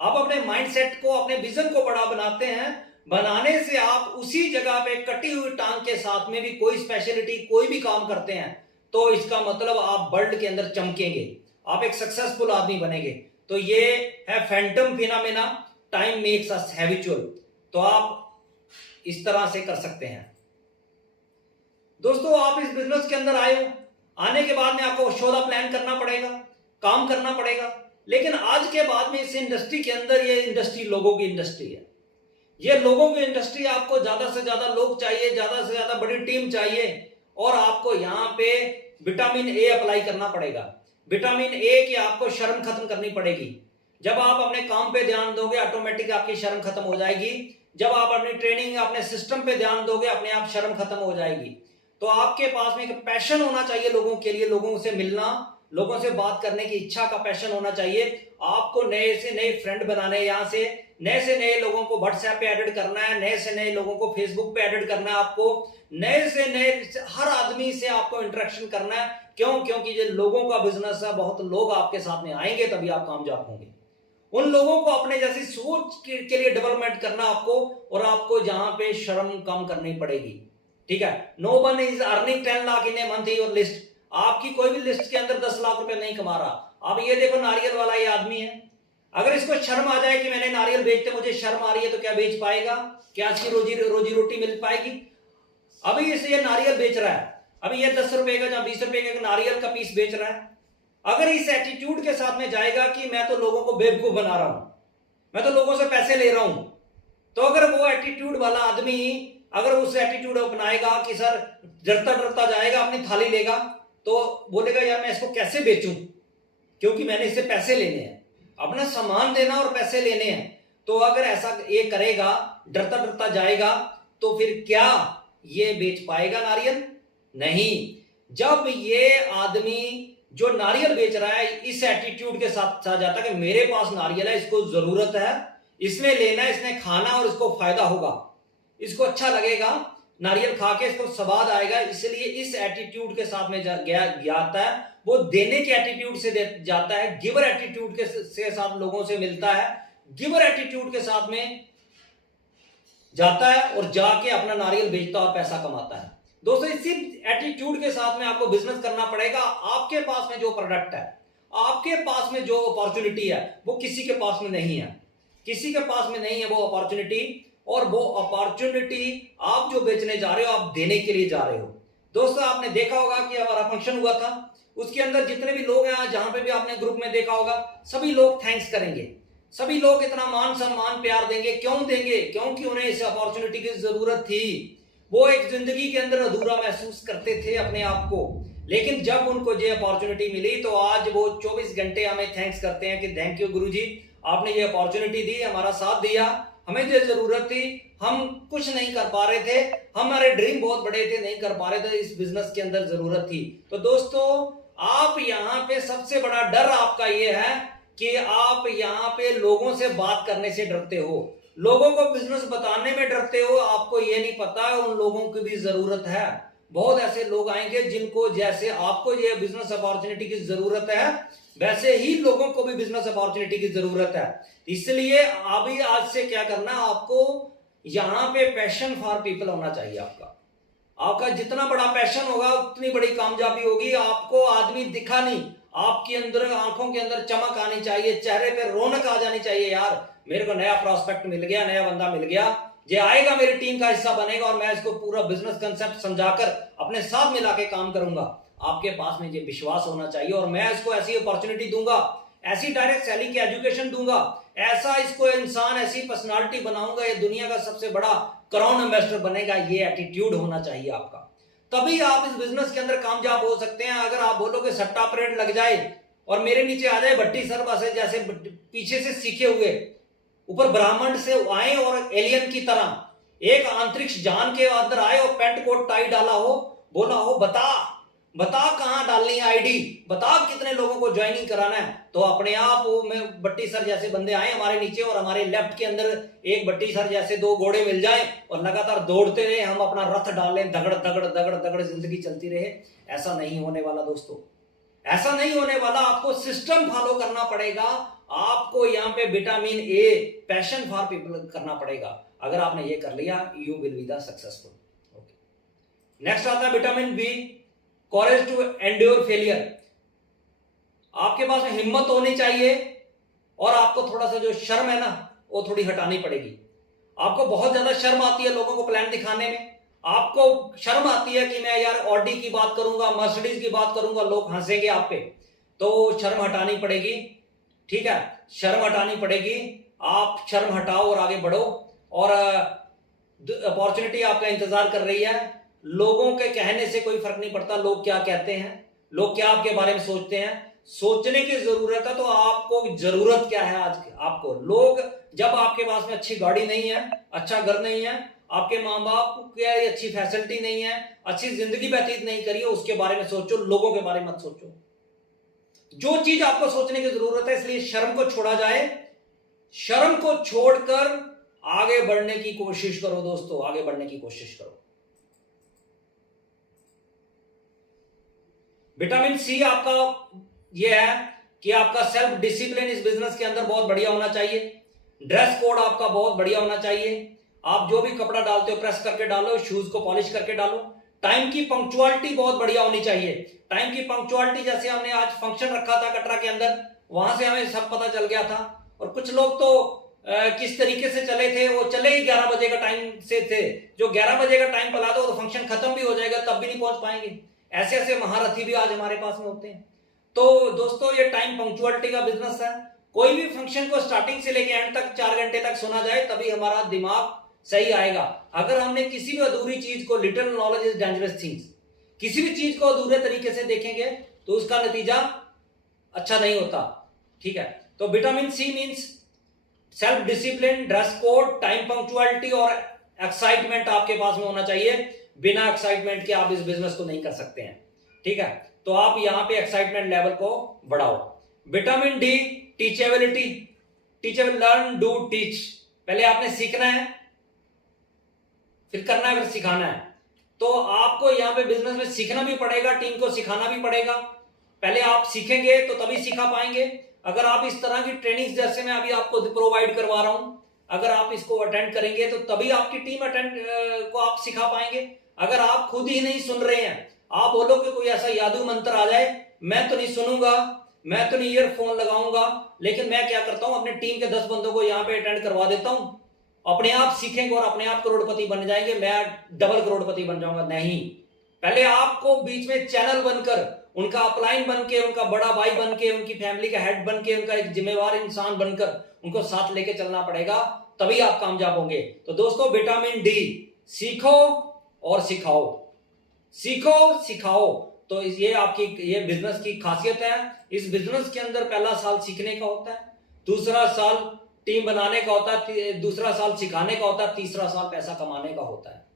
आप अपने माइंडसेट को, अपने विजन को बड़ा बनाते हैं, बनाने से आप उसी जगह पे कटी हुई टांग के साथ में भी कोई स्पेशलिटी, कोई भी काम करते हैं, तो इसका मतलब आप वर्ल्ड के अंदर चमकेंगे, आप एक सक्सेसफुल आदमी बनेंगे। तो ये है Phantom phenomena, time makes us habitual. तो आप इस तरह से कर सकते हैं। दोस्तों, आप इस बिजनेस के अंदर आए हो, आने के बाद में आपको शोधा प्लान करना पड़ेगा, काम करना पड़ेगा। लेकिन आज के बाद में इस इंडस्ट्री के अंदर, ये इंडस्ट्री लोगों की इंडस्ट्री है। ये लोगों की इंडस्ट्री, आपको ज्यादा से ज्यादा लोग चाहिए, ज्यादा से ज्यादा बड़ी टीम चाहिए, और आपको यहां पे विटामिन ए अप्लाई करना पड़ेगा। विटामिन ए की आपको शर्म खत्म करनी पड़ेगी। जब आप अपने काम पे ध्यान दोगे, ऑटोमेटिक आपकी शर्म खत्म हो जाएगी। जब आप अपनी ट्रेनिंग, अपने सिस्टम पे ध्यान दोगे, अपने आप शर्म खत्म हो जाएगी। तो आपके पास में एक पैशन होना चाहिए लोगों के लिए, लोगों से मिलना, लोगों से बात करने की इच्छा का पैशन होना चाहिए। आपको नए से नए फ्रेंड बनाने, यहां से नए लोगों को व्हाट्सएप पे एडिट करना है, नए से नए लोगों को फेसबुक पे एडिट करना है, आपको नए से नए हर आदमी से आपको इंटरेक्शन करना है। क्यों? क्योंकि ये लोगों का बिजनेस है, बहुत लोग आपके साथ में आएंगे तभी आप कामयाब होंगे। उन लोगों को अपने जैसी सोच के लिए डेवलपमेंट करना आपको, और आपको जहां पे शर्म कम करनी पड़ेगी। ठीक है? No one is earning 10 lakh in a month your list. आपकी कोई भी लिस्ट के अंदर 10 लाख रुपए नहीं कमा रहा। अब ये देखो, नारियल वाला ये आदमी है, अगर इसको शर्म आ जाए कि मैंने नारियल बेचते मुझे शर्म आ रही है, तो क्या बेच पाएगा? क्या इसकी रोजी रोटी मिल पाएगी? अभी इसे ये नारियल बेच रहा है, अभी ये 10 रुपए का या 20 रुपए का नारियल का पीस बेच रहा है। अगर इस एटीट्यूड के साथ में जाएगा कि मैं तो लोगों को बेवकूफ बना रहा हूं, मैं तो लोगों से पैसे ले रहा हूं, तो अगर वो एटीट्यूड वाला आदमी अगर उस एटीट्यूड अपनाएगा कि सर, डरता डरता जाएगा, अपनी थाली लेगा, तो बोलेगा यार मैं इसको कैसे बेचूं, क्योंकि मैंने इससे पैसे लेने हैं, अपना सामान देना और पैसे लेने हैं। तो अगर ऐसा ये करेगा, डरता डरता जाएगा, तो फिर क्या ये बेच पाएगा नारियल? नहीं। जब ये आदमी जो नारियल बेच रहा है इस एटीट्यूड के साथ जाता है कि मेरे पास नारियल है, इसको जरूरत है, इसने लेना है, इसने खाना और इसको फायदा होगा, इसको अच्छा लगेगा, नारियल खा के इसको स्वाद आएगा, इसलिए इस एटीट्यूड के साथ में जाता है। वो देने के एटीट्यूड से जाता है, गिवर एटीट्यूड के साथ लोगों से मिलता है, गिवर एटीट्यूड के साथ में जाता है और जाके अपना नारियल बेचता और पैसा कमाता है। दोस्तों, इसी एटीट्यूड के साथ में आपको बिजनेस करना पड़ेगा। आपके पास में जो प्रोडक्ट है, आपके पास में जो अपॉर्चुनिटी है, वो किसी के पास में नहीं है। किसी के पास में नहीं है वो अपॉर्चुनिटी, और वो अपॉर्चुनिटी आप जो बेचने जा रहे हो आप देने के लिए जा रहे हो। दोस्तों आपने देखा होगा कि हमारा फंक्शन हुआ था, उसके अंदर जितने भी लोग हैं, जहां पे भी आपने ग्रुप में देखा होगा, सभी लोग थैंक्स करेंगे, सभी लोग इतना मान सम्मान प्यार देंगे। क्यों देंगे? क्योंकि उन्हें इस अपॉर्चुनिटी की जरूरत थी। वो एक जिंदगी के अंदर अधूरा महसूस करते थे अपने आप को, लेकिन जब उनको ये अपॉर्चुनिटी मिली तो आज वो 24 घंटे हमें थैंक्स करते हैं कि थैंक यू गुरुजी, आपने ये अपॉर्चुनिटी दी, हमारा साथ दिया, हमें जो जरूरत थी, हम कुछ नहीं कर पा रहे थे, हमारे ड्रीम बहुत बड़े थे, नहीं कर पा रहे थे, इस बिजनेस के अंदर जरूरत थी। तो दोस्तों आप यहाँ पे सबसे बड़ा डर आपका ये है कि आप यहाँ पे लोगों से बात करने से डरते हो, लोगों को बिजनेस बताने में डरते हो। आपको ये नहीं पता उन लोगों की भी जरूरत है। बहुत ऐसे लोग आएंगे जिनको जैसे आपको ये बिजनेस अपॉर्चुनिटी की जरूरत है, वैसे ही लोगों को भी बिजनेस अपॉर्चुनिटी की जरूरत है। इसलिए अभी आज से क्या करना है, आपको यहाँ पे पैशन फॉर पीपल होना चाहिए। आपका जितना बड़ा पैशन होगा उतनी बड़ी कामयाबी होगी। आपको आदमी दिखा नहीं, आपके अंदर आंखों के अंदर चमक आनी चाहिए, चेहरे पे रौनक आ जानी चाहिए। यार मेरे को नया प्रोस्पेक्ट मिल गया, नया बंदा मिल गया, ये आएगा मेरी टीम का हिस्सा बनेगा और मैं इसको पूरा बिजनेस कंसेप्ट समझाकर अपने साथ मिला के काम करूंगा। आपके पास में ये विश्वास होना चाहिए और मैं इसको ऐसी अपॉर्चुनिटी दूंगा, ऐसी डायरेक्ट सेलिंग की एजुकेशन दूंगा, ऐसा इसको इंसान, ऐसी पर्सनालिटी बनाऊंगा, ये दुनिया का सबसे बड़ा क्राउन एम्बेसडर बनेगा। ये एटीट्यूड होना चाहिए आपका, तभी आप इस बिजनेस के अंदर कामयाब हो सकते हैं। अगर आप बोलोगे सट्टा परेड लग जाए और मेरे नीचे आ जाए भट्टी सर बसे जैसे पीछे से सीखे हुए, ऊपर ब्राह्मण से आए और एलियन की तरह एक अंतरिक्ष जान के अंदर आए और पेंट कोट टाई डाला हो, बोला हो बता कहां डालनी है आईडी, बता कितने लोगों को ज्वाइनिंग कराना है, तो अपने आप में भट्टी सर जैसे बंदे आए हमारे नीचे और हमारे लेफ्ट के अंदर एक भट्टी सर जैसे दो घोड़े मिल जाए और लगातार दौड़ते रहे, हम अपना रथ डालें, दगड़ दगड़ दगड़ दगड़ जिंदगी चलती रहे। ऐसा नहीं होने वाला दोस्तों, ऐसा नहीं होने वाला। आपको सिस्टम फॉलो करना पड़ेगा, आपको यहाँ पे vitamin A, passion for people करना पड़ेगा। अगर आपने ये कर लिया, you will be the successful. Okay, next आता है vitamin B, courage to endure failure. आपके पास में हिम्मत होनी चाहिए और आपको थोड़ा सा जो शर्म है ना वो थोड़ी हटानी पड़ेगी। आपको बहुत ज्यादा शर्म आती है लोगों को प्लान दिखाने में, आपको शर्म आती है कि मैं यार ऑडी की बात करूंगा, मर्सिडीज की बात करूंगा, लोग हंसेंगे आप पे, तो शर्म हटानी पड़ेगी। ठीक है, शर्म हटानी पड़ेगी। आप शर्म हटाओ और आगे बढ़ो, और अपॉर्चुनिटी आपका इंतजार कर रही है। लोगों के कहने से कोई फर्क नहीं पड़ता, लोग क्या कहते हैं, लोग क्या आपके बारे में सोचते हैं, सोचने की जरूरत है। तो आपको जरूरत क्या है आज आपको, लोग जब आपके पास में अच्छी गाड़ी नहीं है, अच्छा घर नहीं है, आपके माँ बाप को क्या अच्छी फैसिलिटी नहीं है, अच्छी जिंदगी व्यतीत नहीं करी है, उसके बारे में सोचो, लोगों के बारे में मत सोचो। जो चीज आपको सोचने की जरूरत है, इसलिए शर्म को छोड़ा जाए, शर्म को छोड़कर आगे बढ़ने की कोशिश करो दोस्तों, आगे बढ़ने की कोशिश करो। विटामिन सी आपका यह है कि आपका सेल्फ डिसिप्लिन इस बिजनेस के अंदर बहुत बढ़िया होना चाहिए। ड्रेस कोड आपका बहुत बढ़िया होना चाहिए। आप जो भी कपड़ा डालते हो प्रेस करके डालो, शूज को पॉलिश करके डालो। टाइम की पंक्चुअलिटी बहुत बढ़िया होनी चाहिए। टाइम की पंक्चुअलिटी, जैसे हमने आज फंक्शन रखा था कटरा के अंदर, वहां से हमें सब पता चल गया था। और कुछ लोग तो किस तरीके से चले थे, वो चले ही 11 बजे का टाइम से थे। जो 11 बजे का टाइम पला दो तो फंक्शन खत्म भी हो जाएगा, तब भी नहीं पहुंच पाएंगे। ऐसे ऐसे महारथी भी आज हमारे पास में होते हैं। तो दोस्तों ये टाइम पंक्चुअलिटी का बिजनेस है। कोई भी फंक्शन को स्टार्टिंग से लेकर एंड तक 4 घंटे तक सुना जाए, तभी हमारा दिमाग सही आएगा। अगर हमने किसी भी अधूरी चीज को, little knowledge is dangerous things, किसी भी चीज को अधूरे तरीके से देखेंगे तो उसका नतीजा अच्छा नहीं होता। ठीक है, तो vitamin C means self discipline, dress code, time punctuality और एक्साइटमेंट आपके पास में होना चाहिए। बिना एक्साइटमेंट के आप इस बिजनेस को नहीं कर सकते हैं। ठीक है, तो आप यहां पे एक्साइटमेंट लेवल को बढ़ाओ। Vitamin D, teachability, teachable, learn do teach. पहले आपने सीखना है, फिर करना है, फिर सिखाना है। तो आपको यहां पे बिजनेस में सीखना भी पड़ेगा, टीम को सिखाना भी पड़ेगा। पहले आप सीखेंगे तो तभी सिखा पाएंगे। अगर आप इस तरह की ट्रेनिंग जैसे मैं अभी आपको प्रोवाइड करवा रहा हूं, अगर आप इसको अटेंड करेंगे तो तभी आपकी टीम को आप सिखा पाएंगे। अगर आप खुद ही नहीं सुन रहे हैं, आप बोलो कि कोई ऐसा यादू मंत्र आ जाए, मैं तो नहीं सुनूंगा, मैं तो नहीं ईयरफोन लगाऊंगा, लेकिन मैं क्या करता हूं, अपने टीम के 10 बंदों को यहां पे अटेंड करवा देता हूं, अपने आप सीखेंगे और अपने आप करोड़पति बन जाएंगे, मैं डबल करोड़पति बन जाऊंगा। नहीं, पहले आपको बीच में चैनल बनकर, उनका अपलाइन बन के, उनका बड़ा भाई बन के, उनकी फैमिली का हेड बन के, उनका एक जिम्मेवार इंसान बनकर उनको साथ लेके चलना पड़ेगा, तभी आप कामयाब होंगे। तो दोस्तों, विटामिन डी सीखो और सिखाओ, सीखो सिखाओ। तो ये आपकी ये बिजनेस की खासियत है। इस बिजनेस के अंदर पहला साल सीखने का होता है, दूसरा साल टीम बनाने का होता है, दूसरा साल सिखाने का होता है, तीसरा साल पैसा कमाने का होता है।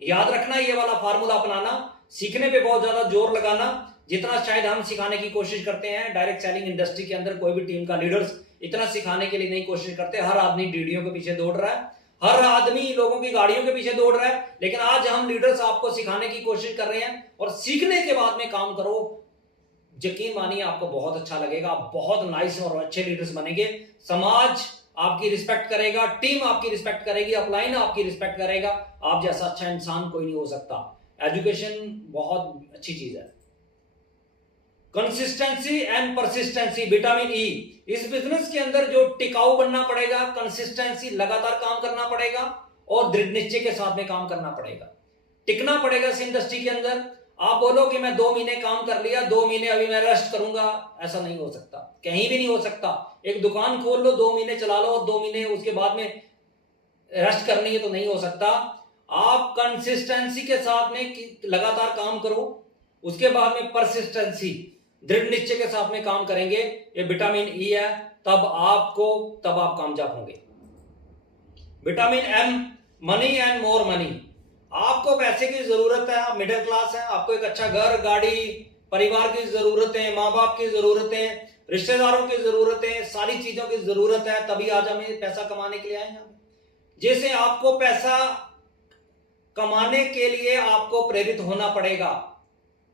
याद रखना, ये वाला फार्मूला अपनाना, सीखने पे बहुत ज्यादा जोर लगाना। जितना शायद हम सिखाने की कोशिश करते हैं, डायरेक्ट सेलिंग इंडस्ट्री के अंदर कोई भी टीम का लीडर्स इतना सिखाने के लिए नहीं कोशिश करते। हर आदमी डीडीओ के पीछे दौड़ रहा है, हर आदमी लोगों की गाड़ियों के पीछे दौड़ रहा है। लेकिन आज हम लीडर्स आपको सिखाने की कोशिश कर रहे हैं, और सीखने के बाद में काम करो, यकीन मानिए आपको बहुत अच्छा लगेगा, आप बहुत नाइस और अच्छे लीडर्स बनेंगे। समाज आपकी रिस्पेक्ट करेगा, टीम आपकी रिस्पेक्ट करेगी, अपलाइन आपकी रिस्पेक्ट करेगा। आप जैसा अच्छा इंसान कोई नहीं हो सकता। एजुकेशन बहुत अच्छी चीज है। Consistency and persistency, vitamin E. इस बिजनेस के अंदर जो टिकाऊ बनना पड़ेगा, कंसिस्टेंसी, लगातार काम करना पड़ेगा, और दृढ़ निश्चय के साथ में काम करना पड़ेगा, टिकना पड़ेगा इस इंडस्ट्री के अंदर। आप बोलो कि मैं 2 महीने काम कर लिया, 2 महीने अभी मैं रेस्ट करूंगा, ऐसा नहीं हो सकता, कहीं भी नहीं हो सकता। एक दुकान खोल लो, 2 महीने चला लो, और 2 महीने उसके बाद में रेस्ट करनी है, तो नहीं हो सकता। आप कंसिस्टेंसी के साथ में लगातार काम करो, उसके बाद में परसिस्टेंसी, दृढ़ निश्चय के साथ में काम करेंगे, ये विटामिन ई है, तब आप कामयाब होंगे। Vitamin M, money and more money. आपको पैसे की जरूरत है, आप मिडिल क्लास है, आपको एक अच्छा घर, गाड़ी, परिवार की जरूरत है, माँ बाप की जरूरत है, रिश्तेदारों की जरूरत है, सारी चीजों की जरूरत है, तभी आज हम पैसा कमाने के लिए आए हैं। जैसे आपको पैसा कमाने के लिए आपको प्रेरित होना पड़ेगा,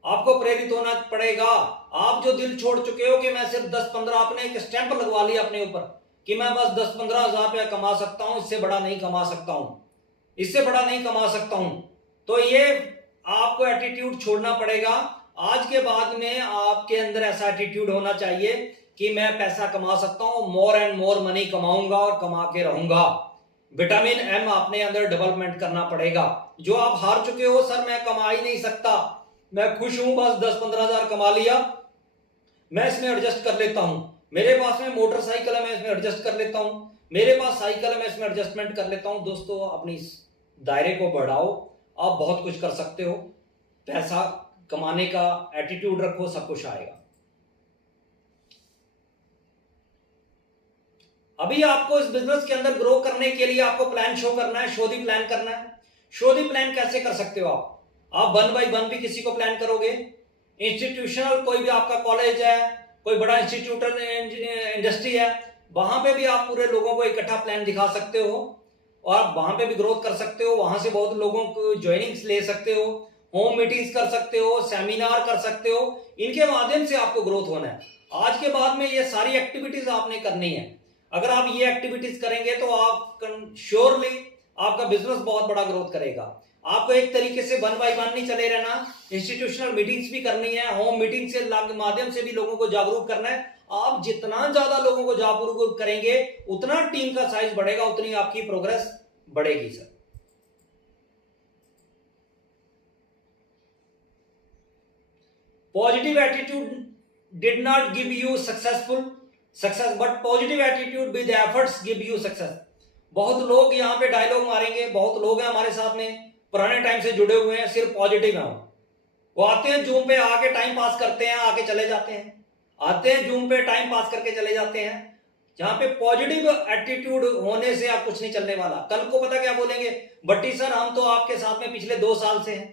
आपको प्रेरित होना पड़ेगा। आप जो दिल छोड़ चुके हो कि मैं सिर्फ 10-15, आपने एक स्टैंप लगवा लिया अपने ऊपर कि मैं बस 10-15 हजार रुपया कमा सकता हूं, इससे बड़ा नहीं कमा सकता हूं, इससे बड़ा नहीं कमा सकता हूं, तो ये आपको एटीट्यूड छोड़ना पड़ेगा। आज के बाद में आपके अंदर ऐसा एटीट्यूड होना चाहिए कि मैं पैसा कमा सकता हूं, मोर एंड मोर मनी कमाऊंगा और कमा के रहूंगा। विटामिन एम अपने अंदर डेवलपमेंट करना पड़ेगा। जो आप हार चुके हो, सर मैं कमा ही नहीं सकता, मैं खुश हूं, बस 10-15 हजार कमा लिया, मैं इसमें एडजस्ट कर लेता हूं, मेरे पास में मोटरसाइकिल है, मैं इसमें एडजस्ट कर लेता हूं, मेरे पास साइकिल है, मैं इसमें एडजस्टमेंट कर लेता हूं। दोस्तों, अपनी दायरे को बढ़ाओ, आप बहुत कुछ कर सकते हो। पैसा कमाने का एटीट्यूड रखो, सब कुछ आएगा। अभी आपको इस बिजनेस के अंदर ग्रो करने के लिए आपको प्लान शो करना है, शो दी प्लान करना है। शो दी प्लान कैसे कर सकते हो आप 1 by 1 भी किसी को प्लान करोगे, इंस्टीट्यूशनल कोई भी आपका कॉलेज है, कोई बड़ा इंस्टीट्यूटल इंडस्ट्री है, वहां पे भी आप पूरे लोगों को इकट्ठा प्लान दिखा सकते हो, और आप वहां पे भी ग्रोथ कर सकते हो। वहां से बहुत लोगों को ज्वाइनिंग्स ले सकते हो, होम मीटिंग्स कर सकते हो, सेमिनार कर सकते हो, इनके माध्यम से आपको ग्रोथ होना है। आज के बाद में ये सारी एक्टिविटीज आपने करनी है। अगर आप ये एक्टिविटीज करेंगे तो आप श्योरली आपका बिजनेस बहुत बड़ा ग्रोथ करेगा। आपको एक तरीके से 1 by 1 नहीं चले रहना, इंस्टीट्यूशनल मीटिंग्स भी करनी है, होम मीटिंग से माध्यम से भी लोगों को जागरूक करना है। आप जितना ज्यादा लोगों को जागरूक करेंगे, उतना टीम का साइज बढ़ेगा, उतनी आपकी प्रोग्रेस बढ़ेगी। Sir, positive attitude did not give you success but positive attitude with efforts give you success. बहुत लोग यहाँ पे डायलॉग मारेंगे, बहुत लोग हैं हमारे साथ में पुराने टाइम से जुड़े हुए हैं, सिर्फ पॉजिटिव हैं। वो आते हैं जूम पे, आके टाइम पास करते हैं, आके चले जाते हैं, आते हैं जूम पे टाइम पास करके चले जाते हैं। जहां पे पॉजिटिव एटीट्यूड होने से आप कुछ नहीं चलने वाला। कल को पता क्या बोलेंगे, बट्टी सर हम तो आपके साथ में पिछले 2 साल से हैं।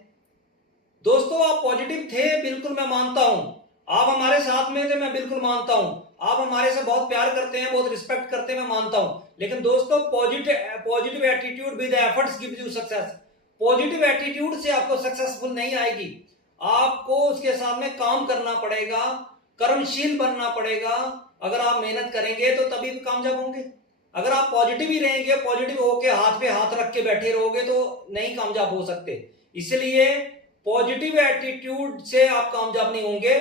दोस्तों, आप पॉजिटिव थे, बिल्कुल मैं मानता हूं, आप हमारे साथ में थे, मैं बिल्कुल मानता हूं, आप हमारे से बहुत प्यार करते हैं, बहुत रिस्पेक्ट करते हैं, मैं मानता हूं। लेकिन दोस्तों, positive attitude with efforts gives you success. Positive attitude से आपको सक्सेसफुल नहीं आएगी, आपको उसके साथ में काम करना पड़ेगा, कर्मशील बनना पड़ेगा। अगर आप मेहनत करेंगे तो तभी कामयाब होंगे। अगर आप पॉजिटिव ही रहेंगे, पॉजिटिव होके हाथ पे हाथ रख के बैठे रहोगे, तो नहीं कामयाब हो सकते। इसलिए पॉजिटिव एटीट्यूड से आप कामयाब नहीं होंगे,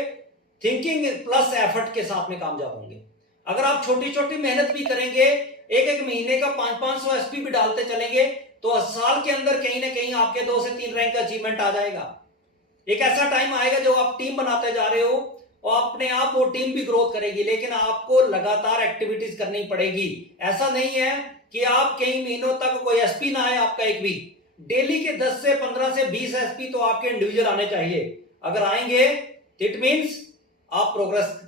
थिंकिंग प्लस एफर्ट के साथ में कामयाब होंगे। अगर आप छोटी छोटी मेहनत भी करेंगे, एक एक महीने का 500-500 एसपी भी डालते चलेंगे, तो साल के अंदर कहीं ना कहीं आपके 2 से 3 रैंक का अचीवमेंट आ जाएगा। एक ऐसा टाइम आएगा जो आप टीम बनाते जा रहे हो और अपने आप वो टीम भी ग्रोथ करेगी, लेकिन आपको लगातार एक्टिविटीज करनी पड़ेगी। ऐसा नहीं है कि आप कई महीनों तक कोई एसपी ना आए आपका एक भी। डेली के 10 से 15 से 20 एसपी तो आपके इंडिविजुअल आने चाहिए। अगर आएंगे इट मींस आप प्रोग्रेस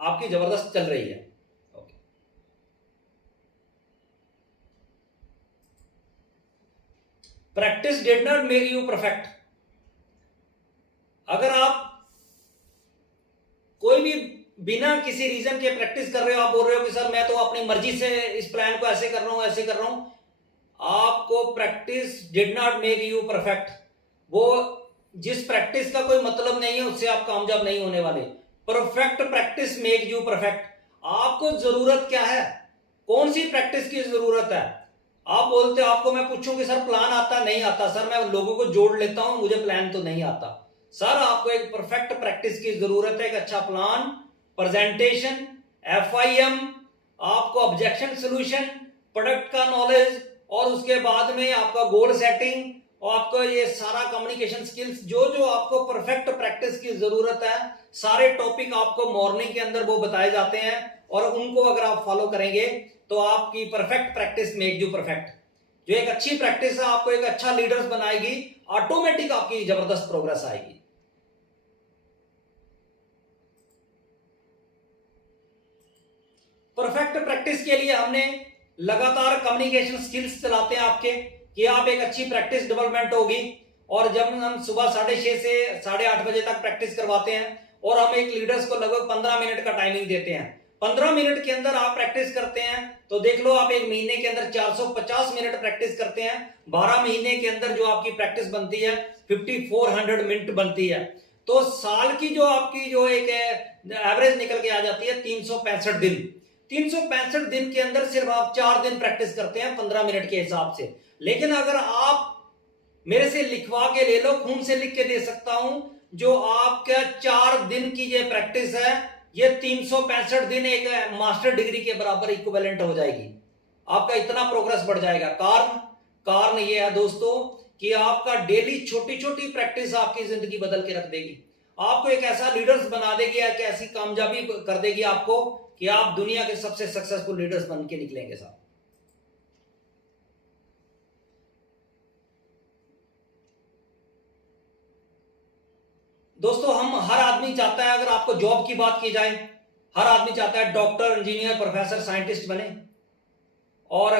आपकी जबरदस्त चल रही है। Practice did not make you perfect. अगर आप कोई भी बिना किसी रीजन के प्रैक्टिस कर रहे हो, आप बोल रहे हो कि सर मैं तो अपनी मर्जी से इस प्लान को ऐसे कर रहा हूं ऐसे कर रहा हूं, आपको practice did not make you perfect. वो जिस प्रैक्टिस का कोई मतलब नहीं है उससे आप कामयाब नहीं होने वाले। Perfect practice make you perfect. आपको जरूरत क्या है, कौन सी प्रैक्टिस की जरूरत है? आप बोलते हो, आपको मैं पूछूं कि सर प्लान आता नहीं आता? सर मैं लोगों को जोड़ लेता हूं, मुझे प्लान तो नहीं आता। सर आपको एक परफेक्ट प्रैक्टिस की जरूरत है, एक अच्छा प्लान, प्रेजेंटेशन, एफआईएम, आपको ऑब्जेक्शन सोल्यूशन, प्रोडक्ट का नॉलेज, और उसके बाद में आपका गोल सेटिंग और आपको ये सारा कम्युनिकेशन स्किल्स, जो जो आपको परफेक्ट प्रैक्टिस की जरूरत है, सारे टॉपिक आपको मॉर्निंग के अंदर वो बताए जाते हैं, और उनको अगर आप फॉलो करेंगे तो आपकी perfect practice make you perfect. जो एक अच्छी प्रैक्टिस है आपको एक अच्छा लीडर्स बनाएगी, ऑटोमेटिक आपकी जबरदस्त प्रोग्रेस आएगी। परफेक्ट प्रैक्टिस के लिए हमने लगातार कम्युनिकेशन स्किल्स चलाते हैं आपके, कि आप एक अच्छी प्रैक्टिस डेवलपमेंट होगी। और जब हम सुबह 6:30 से 8:30 बजे तक प्रैक्टिस करवाते हैं, और हम एक लीडर्स को लगभग 15 मिनट का टाइमिंग देते हैं, 15 मिनट के अंदर आप प्रैक्टिस करते हैं, तो देख लो आप एक महीने के अंदर 450 मिनट प्रैक्टिस करते हैं। 12 महीने के अंदर जो आपकी प्रैक्टिस बनती है 5400 मिनट बनती है। तो साल की जो आपकी जो एक एवरेज निकल के आ जाती है 365 दिन। 365 दिन के अंदर सिर्फ आप 4 दिन प्रैक्टिस करते हैं 15 मिनट के हिसाब से। लेकिन अगर आप मेरे से लिखवा के ले लो, खून से लिख के दे सकता हूं, जो आपका 4 दिन की ये प्रैक्टिस है, ये 365 दिन एक मास्टर डिग्री के बराबर इक्विवेलेंट हो जाएगी। आपका इतना प्रोग्रेस बढ़ जाएगा। कारण ये है दोस्तों कि आपका डेली छोटी छोटी प्रैक्टिस आपकी जिंदगी बदल के रख देगी, आपको एक ऐसा लीडर्स बना देगी, एक ऐसी कामयाबी कर देगी आपको कि आप दुनिया के सबसे सक्सेसफुल लीडर्स बन के निकलेंगे साहब। दोस्तों हम हर आदमी चाहता है, अगर आपको जॉब की बात की जाए, हर आदमी चाहता है डॉक्टर, इंजीनियर, प्रोफेसर, साइंटिस्ट बने। और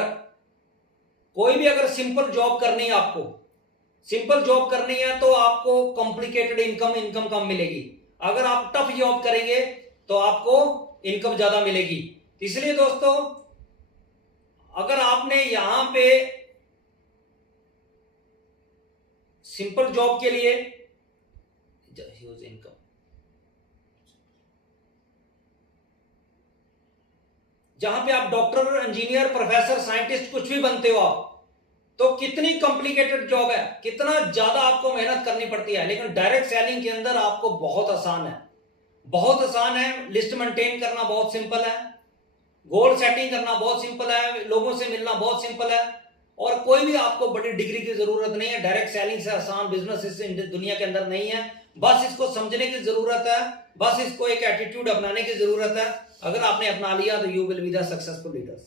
कोई भी अगर सिंपल जॉब करनी है, आपको सिंपल जॉब करनी है तो आपको कॉम्प्लिकेटेड इनकम कम मिलेगी। अगर आप टफ जॉब करेंगे तो आपको इनकम ज्यादा मिलेगी। इसलिए दोस्तों अगर आपने यहां पे सिंपल जॉब के लिए ह्यूज इनकम, जहां पे आप डॉक्टर, इंजीनियर, प्रोफेसर, साइंटिस्ट कुछ भी बनते हो आप, तो कितनी कॉम्प्लिकेटेड जॉब है, कितना ज्यादा आपको मेहनत करनी पड़ती है। लेकिन डायरेक्ट सेलिंग के अंदर आपको बहुत आसान है, बहुत आसान है। लिस्ट मेंटेन करना बहुत सिंपल है, गोल सेटिंग करना बहुत सिंपल है, लोगों से मिलना बहुत सिंपल है, और कोई भी आपको बड़ी डिग्री की जरूरत नहीं है। डायरेक्ट सेलिंग से आसान बिजनेस इस दुनिया के अंदर नहीं है। बस इसको समझने की जरूरत है, बस इसको एक एटीट्यूड अपनाने की जरूरत है। अगर आपने अपना लिया तो you will be the successful leaders.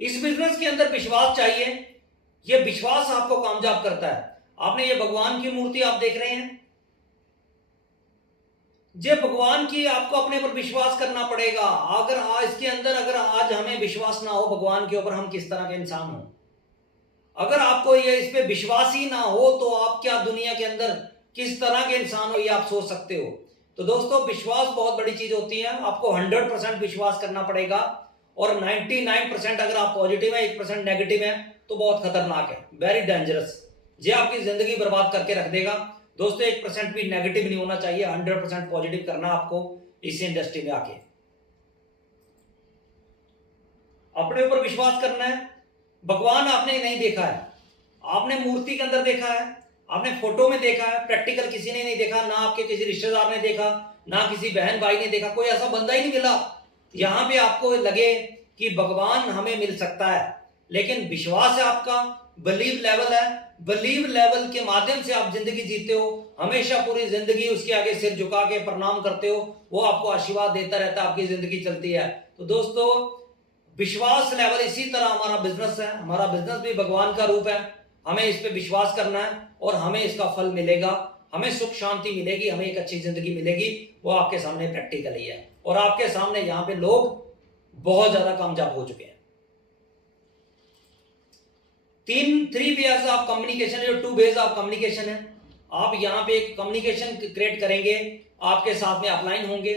इस बिजनेस के अंदर विश्वास चाहिए, यह विश्वास आपको कामयाब करता है। आपने ये भगवान की मूर्ति आप देख रहे हैं, ये भगवान की आपको अपने पर विश्वास करना पड़ेगा। अगर आज इसके अंदर अगर आज हमें विश्वास ना हो भगवान के ऊपर, हम किस तरह के इंसान हो। अगर आपको ये इस पे विश्वास ही ना हो तो आप क्या दुनिया के अंदर किस तरह के इंसान हो ये आप सोच सकते हो। तो दोस्तों विश्वास बहुत बड़ी चीज होती है, आपको 100% विश्वास करना पड़ेगा। और 99% अगर आप पॉजिटिव है, 1% नेगेटिव है, तो बहुत खतरनाक है, वेरी डेंजरस। ये आपकी जिंदगी बर्बाद करके रख देगा। दोस्तों 1% भी नेगेटिव नहीं होना चाहिए, 100% पॉजिटिव करना आपको इस इंडस्ट्री में आके। अपने ऊपर विश्वास करना है। भगवान आपने नहीं देखा है, आपने मूर्ति के अंदर देखा है, आपने फोटो में देखा है, प्रैक्टिकल किसी ने नहीं देखा, ना आपके किसी रिश्तेदार ने देखा, ना किसी बहन भाई ने देखा, कोई ऐसा बंदा ही नहीं मिला यहां पे आपको लगे कि भगवान हमें मिल सकता है। लेकिन विश्वास है आपका, बिलीव लेवल है, बिलीव लेवल के माध्यम से आप जिंदगी जीते हो, हमेशा पूरी जिंदगी उसके आगे सिर झुका के प्रणाम करते हो, वो आपको आशीर्वाद देता रहता है, आपकी जिंदगी चलती है। तो दोस्तों विश्वास लेवल, इसी तरह हमारा बिजनेस है, हमारा बिजनेस भी भगवान का रूप है। हमें इस पे विश्वास करना है और हमें इसका फल मिलेगा, हमें सुख शांति मिलेगी, हमें एक अच्छी जिंदगी मिलेगी। वो आपके सामने प्रैक्टिकल ही है और आपके सामने यहाँ पे लोग बहुत ज्यादा कामयाब हो चुके हैं। 3 वेज ऑफ कम्युनिकेशन, जो 2 वेज ऑफ कम्युनिकेशन है। आप यहाँ पे एक कम्युनिकेशन क्रिएट करेंगे, आपके साथ में अपलाइन होंगे,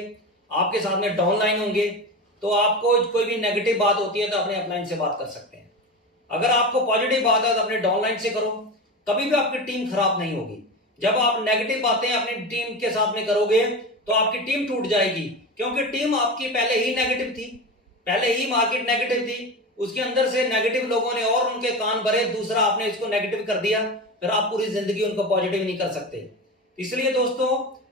आपके साथ में डाउनलाइन होंगे। तो आपको कोई भी नेगेटिव बात होती है तो अपने अपलाइन से बात कर सकते हैं। अगर आपको पॉजिटिव बात है तो अपने डाउनलाइन से करो, कभी भी आपकी टीम खराब नहीं होगी। जब आप नेगेटिव बातें अपनी टीम के साथ में करोगे तो आपकी टीम टूट जाएगी, क्योंकि टीम आपकी पहले ही नेगेटिव थी, पहले ही मार्केट नेगेटिव थी, उसके अंदर से नेगेटिव लोगों ने और उनके कान भरे, दूसरा आपने इसको नेगेटिव कर दिया, फिर आप पूरी जिंदगी उनको पॉजिटिव नहीं कर सकते। इसलिए दोस्तों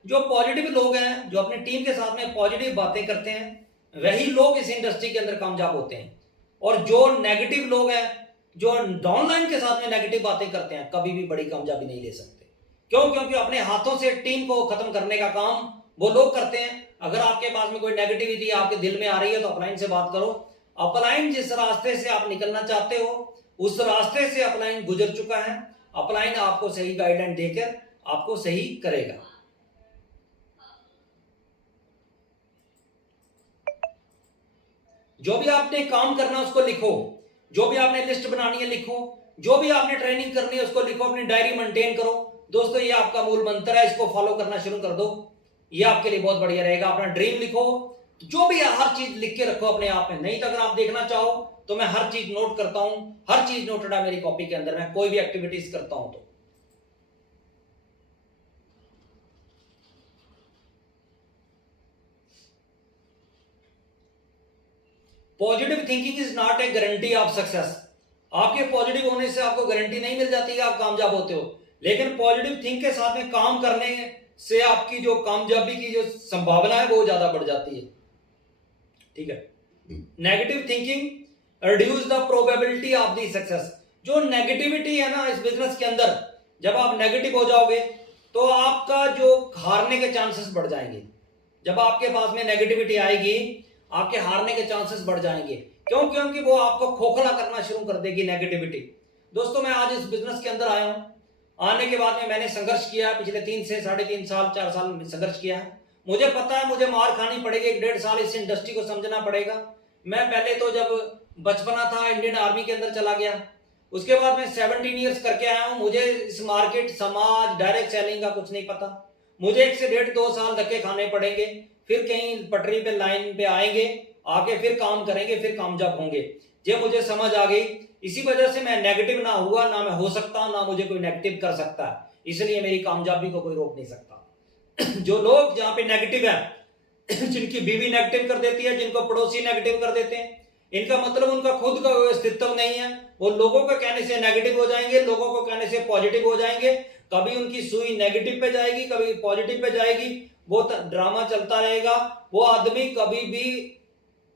जो पॉजिटिव लोग हैं, जो अपनी टीम के साथ में पॉजिटिव बातें करते हैं, वही लोग इस इंडस्ट्री के अंदर कामयाब होते हैं। और जो नेगेटिव लोग हैं, जो डाउनलाइन के साथ में नेगेटिव बातें करते हैं, कभी भी बड़ी कामयाबी नहीं ले सकते। क्यों? क्योंकि अपने हाथों से टीम को खत्म करने का काम वो लोग करते हैं। अगर आपके पास में कोई नेगेटिविटी आपके दिल में आ रही है तो अपलाइन से बात करो। अपलाइन जिस रास्ते से आप निकलना चाहते हो उस रास्ते से अपलाइन गुजर चुका है। अपलाइन आपको सही गाइडलाइन देकर आपको सही करेगा। जो भी आपने काम करना है उसको लिखो, जो भी आपने लिस्ट बनानी है लिखो, जो भी आपने ट्रेनिंग करनी है उसको लिखो, अपनी डायरी मेंटेन करो। दोस्तों ये आपका मूल मंत्र है, इसको फॉलो करना शुरू कर दो, ये आपके लिए बहुत बढ़िया रहेगा। अपना ड्रीम लिखो, जो भी है हर चीज लिख के रखो अपने आप में। नहीं तो अगर आप देखना चाहो तो मैं हर चीज नोट करता हूं, हर चीज नोटेड है मेरी कॉपी के अंदर, मैं कोई भी एक्टिविटीज करता हूं तो। Positive thinking is not a guarantee of success. आपके पॉजिटिव होने से आपको गारंटी नहीं मिल जाती है आप कामयाब होते हो, लेकिन पॉजिटिव थिंक के साथ में काम करने से आपकी जो कामयाबी की जो संभावना है वो ज्यादा बढ़ जाती है। ठीक है। Negative thinking reduce the probability of the success. जो नेगेटिविटी है ना इस बिजनेस के अंदर, जब आप नेगेटिव हो जाओगे तो आपका जो हारने के चांसेस बढ़ जाएंगे। जब आपके पास में नेगेटिविटी आएगी आपके हारने के चांसेस बढ़ जाएंगे। क्यों? क्योंकि वो आपको खोखला करना शुरू कर देगी नेगेटिविटी। दोस्तों मैं आज इस बिजनेस के अंदर आया हूं, आने के बाद में मैंने संघर्ष किया, पिछले 3 से 3.5 साल 4 साल में संघर्ष किया है। मुझे पता है मुझे मार खानी पड़ेगी, 1.5 साल इस इंडस्ट्री को समझना पड़ेगा। मैं पहले तो जब बचपना था इंडियन आर्मी के अंदर चला गया, उसके बाद मैं 17 ईयर्स करके आया हूं। मुझे इस मार्केट, समाज, डायरेक्ट सेलिंग का कुछ नहीं पता। मुझे 1 से 1.5-2 साल धक्के खाने पड़ेंगे, फिर कहीं पटरी पे लाइन पे आएंगे, आके फिर काम करेंगे, फिर कामयाब होंगे। ये मुझे समझ आ गई। इसी वजह से मैं नेगेटिव ना हुआ, ना मैं हो सकता, ना मुझे कोई नेगेटिव कर सकता है। इसलिए मेरी कामयाबी को कोई रोक नहीं सकता। जो लोग जहां पे नेगेटिव है, जिनकी बीवी नेगेटिव कर देती है, जिनको पड़ोसी नेगेटिव कर देते हैं, इनका मतलब उनका खुद का अस्तित्व नहीं है। वो लोगों को कहने से नेगेटिव हो जाएंगे, लोगों को कहने से पॉजिटिव हो जाएंगे। कभी उनकी सुई नेगेटिव पे जाएगी, कभी पॉजिटिव पे जाएगी, वो ड्रामा चलता रहेगा। वो आदमी कभी भी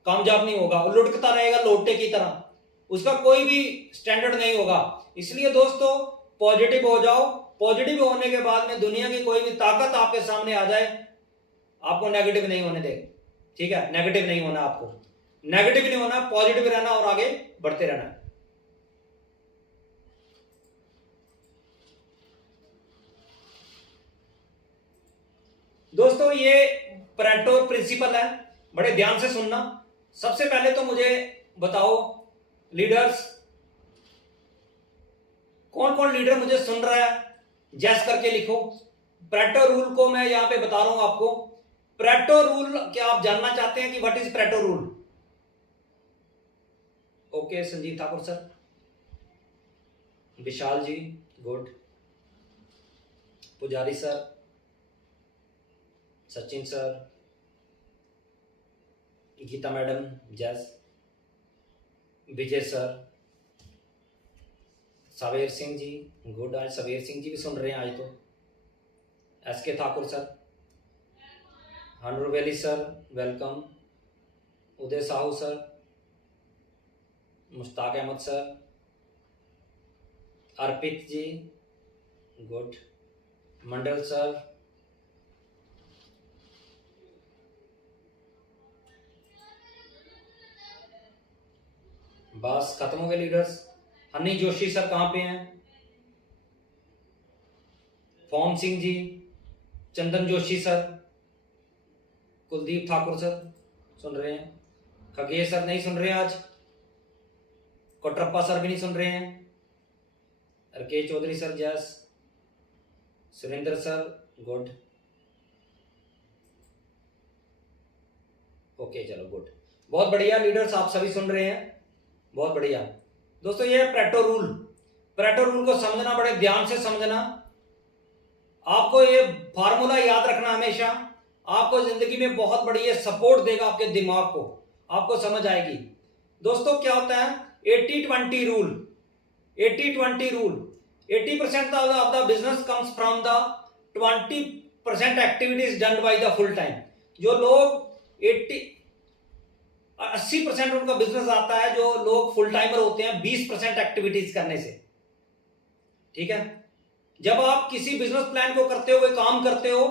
कामयाब नहीं होगा, लुढ़कता रहेगा लोटे की तरह, उसका कोई भी स्टैंडर्ड नहीं होगा। इसलिए दोस्तों पॉजिटिव हो जाओ। पॉजिटिव होने के बाद में दुनिया की कोई भी ताकत आपके सामने आ जाए, आपको नेगेटिव नहीं होने देगा। ठीक है, नेगेटिव नहीं होना, आपको नेगेटिव नहीं होना, पॉजिटिव रहना और आगे बढ़ते रहना। दोस्तों ये परेटो प्रिंसिपल है, बड़े ध्यान से सुनना। सबसे पहले तो मुझे बताओ लीडर्स, कौन कौन लीडर मुझे सुन रहा है, जैस करके लिखो। परेटो रूल को मैं यहां पे बता रहा हूं आपको। परेटो रूल क्या आप जानना चाहते हैं कि what is Pareto rule? Okay Sanjeev Thakur sir, Vishal ji good, Pujari sir, Sachin sir, Geeta madam, Jas, Vijay sir, सवेर सिंह जी गुड, आज सवेर सिंह जी भी सुन रहे हैं आज तो। SK ठाकुर सर, हनरू वैली sir welcome, Uday Sahu sir, Mushtaq Ahmed sir, Arpit ji good, Mandal sir, बस खत्म हो गए लीडर्स। हनी जोशी सर कहां पे हैं? फॉर्म सिंह जी, चंदन जोशी सर, कुलदीप ठाकुर सर सुन रहे हैं, खगेश सर नहीं सुन रहे हैं आज, कोटरप्पा सर भी नहीं सुन रहे हैं, RK चौधरी सर जैस, सुरेंद्र सर गुड, ओके चलो गुड, बहुत बढ़िया लीडर्स, आप सभी सुन रहे हैं, बहुत बढ़िया। दोस्तों ये प्रेटो रूल, प्रेटो रूल को समझना, बड़े ध्यान से समझना, आपको ये फार्मूला याद रखना हमेशा, आपको जिंदगी में बहुत बड़ी ये सपोर्ट देगा, आपके दिमाग को, आपको समझ आएगी। दोस्तों क्या होता है 80-20 rule, 80-20 rule, 80% of the business comes from the 20% activities done by the full time. जो लोग 80% उनका बिजनेस आता है, जो लोग फुल टाइमर होते हैं 20% एक्टिविटीज करने से, ठीक है। जब आप किसी बिजनेस प्लान को करते हो, कोई काम करते हो,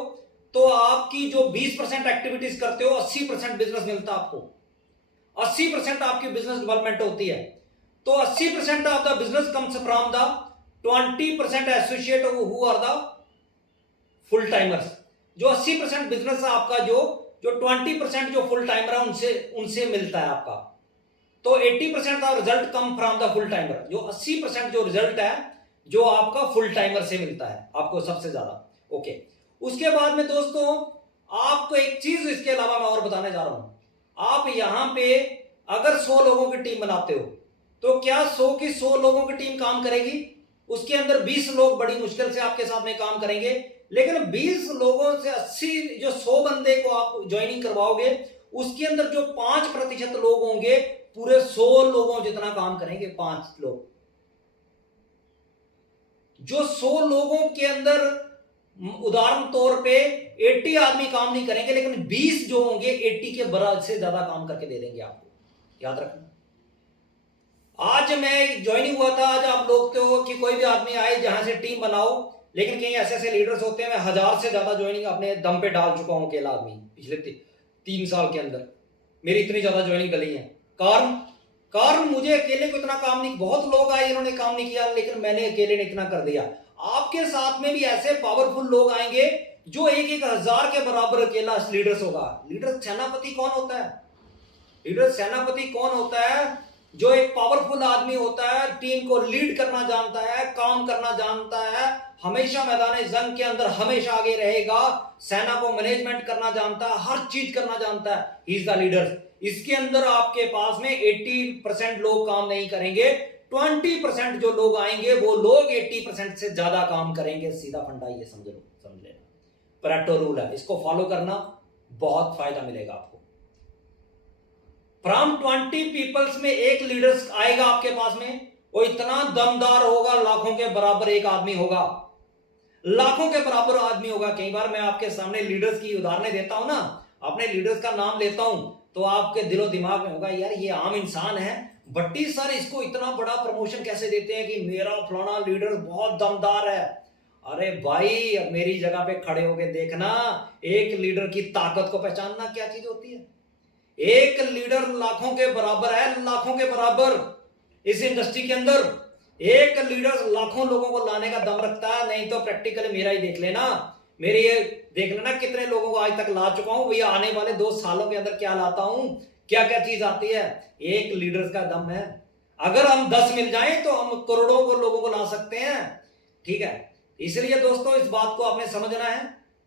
तो आपकी जो 20% एक्टिविटीज करते हो 80% बिजनेस मिलता है आपको, 80% आपकी बिजनेस डेवलपमेंट होती है। तो 80% of the business comes from the 20% associate who are the full timers. जो 80% बिजनेस है आपका, जो 20% जो फुल टाइमर है उनसे मिलता है आपका। तो 80% of result come from the full timer, जो 80% जो रिजल्ट है जो आपका फुल टाइमर से मिलता है आपको सबसे ज्यादा, ओके। उसके बाद में दोस्तों आपको एक चीज इसके अलावा मैं और बताने जा रहा हूं। आप यहां पे अगर 100 लोगों की टीम बनाते हो, तो क्या 100 की 100 लोगों की टीम काम करेगी? उसके अंदर 20 लोग बड़ी मुश्किल से आपके साथ में काम करेंगे, लेकिन 20 लोगों से 80 जो 100 बंदे को आप ज्वाइनिंग करवाओगे, उसके अंदर जो 5% लोग होंगे पूरे 100 लोगों जितना काम करेंगे। 5 लोग, जो 100 लोगों के अंदर उदाहरण तौर पे 80 आदमी काम नहीं करेंगे, लेकिन 20 जो होंगे 80 के बराबर से ज्यादा काम करके दे देंगे आपको, याद रखना। आज मैं ज्वाइनिंग हुआ था, आज आप लोग तो कि कोई भी आदमी आए जहां से टीम बनाओ, लेकिन कहीं ऐसे ऐसे लीडर्स होते हैं, मैं 1000 से ज्यादा ज्वाइनिंग अपने दम पे डाल चुका हूं अकेला आदमी पिछले 3 साल के अंदर, मेरी इतनी ज्यादा ज्वाइनिंग डली है। कारण मुझे अकेले को इतना काम नहीं, बहुत लोग आए इन्होंने काम नहीं किया, लेकिन मैंने अकेले ने इतना कर दिया। आपके साथ में भी ऐसे पावरफुल लोग आएंगे जो 1,000 के बराबर अकेला लीडर्स होगा। लीडर सेनापति कौन होता है? लीडर सेनापति कौन होता है? जो एक पावरफुल आदमी होता है, टीम को लीड करना जानता है, काम करना जानता है, हमेशा मैदान जंग के अंदर हमेशा आगे रहेगा, सेना को मैनेजमेंट करना जानता है, हर चीज करना जानता है, ही इज द लीडर। इसके अंदर आपके पास में 80% लोग काम नहीं करेंगे, 20% जो लोग आएंगे वो लोग 80% से ज्यादा काम करेंगे। सीधा फंडा ये समझ लेना, परेटो रूल है, इसको फॉलो करना, बहुत फायदा मिलेगा आपको। फ्रॉम 20 पीपल्स में एक लीडर आएगा आपके पास में, वो इतना दमदार होगा, लाखों के बराबर एक आदमी होगा, लाखों के बराबर आदमी होगा। कई बार मैं आपके सामने लीडर्स की उदाहरणें देता हूं ना, अपने लीडर्स का नाम लेता हूं, तो आपके दिलो दिमाग में होगा यार ये आम इंसान है, बट्टी सर इसको इतना बड़ा प्रमोशन कैसे देते हैं कि मेरा फलाना लीडर बहुत दमदार है। अरे भाई मेरी जगह पे खड़े होके देखना, एक लीडर की ताकत को पहचानना क्या चीज होती है। एक लीडर लाखों के बराबर है, लाखों के बराबर। इस इंडस्ट्री के अंदर एक लीडर लाखों लोगों को लाने का दम रखता है। नहीं तो प्रैक्टिकली मेरा ही देख लेना, मेरे ये देख लेना कितने लोगों को आज तक ला चुका हूं, भैया आने वाले 2 सालों के अंदर क्या लाता हूं, क्या क्या चीज आती है। एक लीडर का दम है। अगर हम 10 मिल जाएं तो हम करोड़ों को लोगों को ला सकते हैं, ठीक है। इसलिए दोस्तों इस बात को आपने समझना है।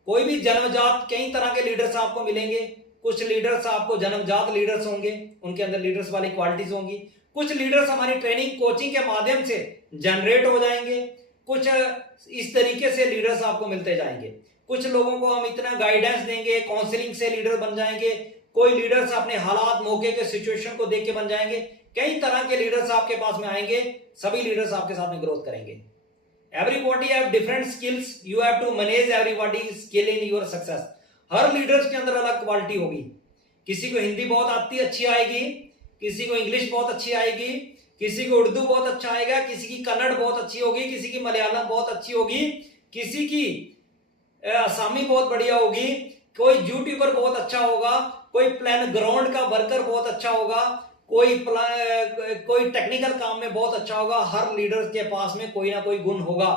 कोई भी जन्मजात कई तरह के लीडर्स आपको मिलेंगे। कुछ लीडर्स आपको जन्मजात लीडर्स होंगे, उनके अंदर लीडर्स वाली क्वालिटीज होंगी। कुछ लीडर्स हमारी ट्रेनिंग कोचिंग के माध्यम से जनरेट हो जाएंगे। कुछ इस तरीके से लीडर्स आपको मिलते जाएंगे। कुछ लोगों को हम इतना गाइडेंस देंगे, काउंसलिंग से लीडर बन जाएंगे। कोई लीडर्स अपने हालात, मौके के सिचुएशन को देख के बन जाएंगे। कई तरह के लीडर्स आपके पास में आएंगे, सभी लीडर्स आपके साथ में ग्रोथ करेंगे। Everybody have different skills, you have to manage everybody skill in your success. हर लीडर्स के अंदर अलग क्वालिटी होगी। किसी को हिंदी बहुत अच्छी आएगी, किसी को इंग्लिश बहुत अच्छी आएगी, किसी को उर्दू बहुत अच्छा आएगा, किसी की कन्नड़ बहुत अच्छी होगी, किसी की मलयालम बहुत अच्छी होगी, किसी की असमी बहुत बढ़िया होगी, कोई यूट्यूबर बहुत अच्छा होगा, कोई प्लान ग्राउंड का वर्कर बहुत अच्छा होगा, कोई टेक्निकल काम में बहुत अच्छा होगा। हर लीडर के पास में कोई ना कोई गुण होगा।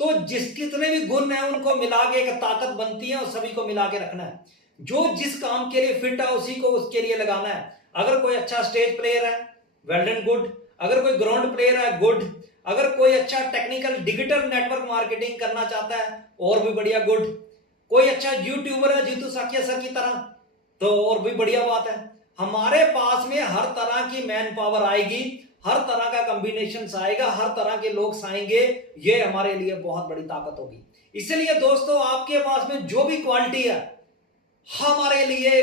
तो कितने भी गुण हैं उनको मिला के एक ताकत बनती है और सभी को मिला के रखना है। जो जिस काम के लिए फिट है उसी को उसके लिए लगाना है। अगर कोई अच्छा स्टेज प्लेयर है, वेल एंड गुड। अगर कोई ग्राउंड प्लेयर है, गुड। अगर कोई अच्छा टेक्निकल डिजिटल नेटवर्क मार्केटिंग करना चाहता है, और भी बढ़िया, गुड। कोई अच्छा यूट्यूबर है जीतू साकिया सर की तरह, तो और भी बढ़िया बात है। हमारे पास में हर तरह की मैन पावर आएगी, हर तरह का कॉम्बिनेशन आएगा, हर तरह के लोग आएंगे। ये हमारे लिए बहुत बड़ी ताकत होगी। इसलिए दोस्तों, आपके पास में जो भी क्वालिटी है हमारे लिए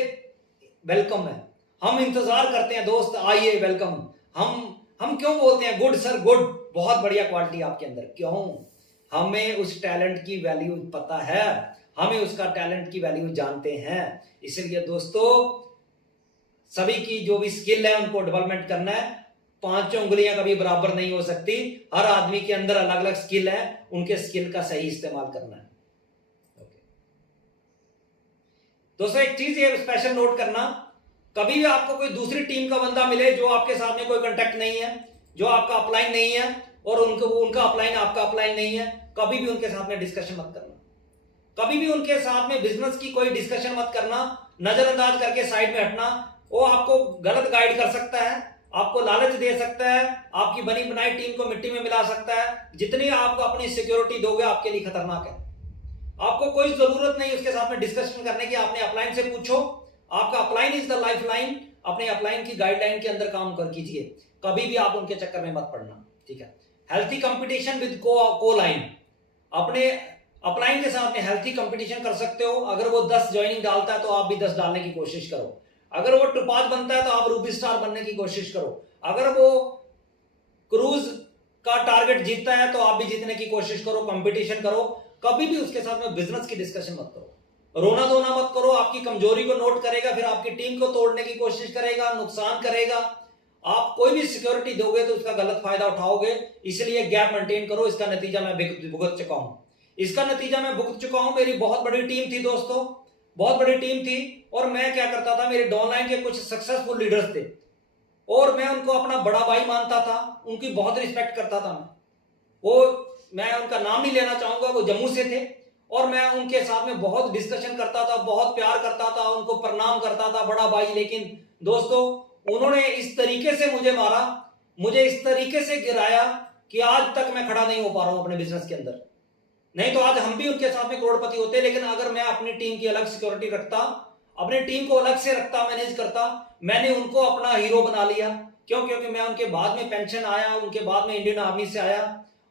वेलकम है। हम इंतजार करते हैं दोस्त, आइए, वेलकम। हम क्यों बोलते हैं गुड सर, गुड, बहुत बढ़िया क्वालिटी आपके अंदर। क्यों? हमें उस टैलेंट की वैल्यू पता है, हमें उसका टैलेंट की वैल्यू जानते हैं। इसलिए दोस्तों, सभी की जो भी स्किल है उनको डेवलपमेंट करना है। पांचों उंगलियां कभी बराबर नहीं हो सकती। हर आदमी के अंदर अलग अलग स्किल है, उनके स्किल का सही इस्तेमाल करना है। दोस्तों, एक चीज ये स्पेशल नोट करना, कभी भी आपको कोई दूसरी टीम का बंदा मिले जो आपके साथ में कोई कांटेक्ट नहीं है, जो आपका अपलाइन नहीं है, और उनका अपलाइन आपका अपलाइन नहीं है, कभी भी उनके साथ में डिस्कशन मत करना। कभी भी उनके साथ में बिजनेस की कोई डिस्कशन मत करना। नजरअंदाज करके साइड में हटना। वो आपको गलत गाइड कर सकता है, आपको लालच दे सकता है, आपकी बनी बनाई टीम को मिट्टी में मिला सकता है। जितनी आप अपनी सिक्योरिटी दोगे आपके लिए खतरनाक है। आपको कोई जरूरत नहीं उसके साथ में डिस्कशन करने की। आपने अपलाइन से पूछो, आपका upline is the life line. अपने अपलाइन की गाइडलाइन के अंदर काम कर कीजिए, कभी भी आप उनके चक्कर में मत पड़ना, ठीक है। हेल्थी कंपटीशन विद को लाइन। अपने अपलाइन के साथ में हेल्थी कंपटीशन कर सकते हो। अगर वो 10 ज्वाइनिंग डालता है तो आप भी 10 डालने की कोशिश करो। अगर वो टुपाज बनता है तो आप रूबी स्टार बनने की कोशिश करो। अगर वो क्रूज का टारगेट जीतता है तो आप भी जीतने की कोशिश करो, कंपटीशन करो। कभी भी उसके साथ में बिजनेस की डिस्कशन मत करो, रोना धोना मत करो। आपकी कमजोरी को नोट करेगा, फिर आपकी टीम को तोड़ने की कोशिश करेगा, नुकसान करेगा। आप कोई भी सिक्योरिटी दोगे तो उसका गलत फायदा उठाओगे। इसलिए गैप मेंटेन करो। इसका नतीजा मैं भुगत चुका हूं। मेरी बहुत बड़ी टीम थी दोस्तों, बहुत बड़ी टीम थी। और मैं क्या करता था, मेरे डाउनलाइन के कुछ सक्सेसफुल लीडर्स थे और मैं उनको अपना बड़ा भाई मानता था, उनकी बहुत रिस्पेक्ट करता था। मैं उनका नाम नहीं लेना चाहूंगा, वो जम्मू से थे और मैं उनके साथ में बहुत डिस्कशन करता था, बहुत प्यार करता था, उनको प्रणाम करता था, बड़ा भाई। लेकिन दोस्तों, उन्होंने इस तरीके से मुझे मारा, मुझे इस तरीके से गिराया कि आज तक मैं खड़ा नहीं हो पा रहा हूं अपने बिजनेस के अंदर। नहीं तो आज हम भी उनके साथ में करोड़पति होते। लेकिन अगर मैं अपनी टीम की अलग सिक्योरिटी रखता, अपनी टीम को अलग से रखता, मैनेज करता, मैंने उनको अपना हीरो बना लिया। क्यों? क्योंकि मैं उनके बाद में पेंशन आया, उनके बाद में इंडियन आर्मी से आया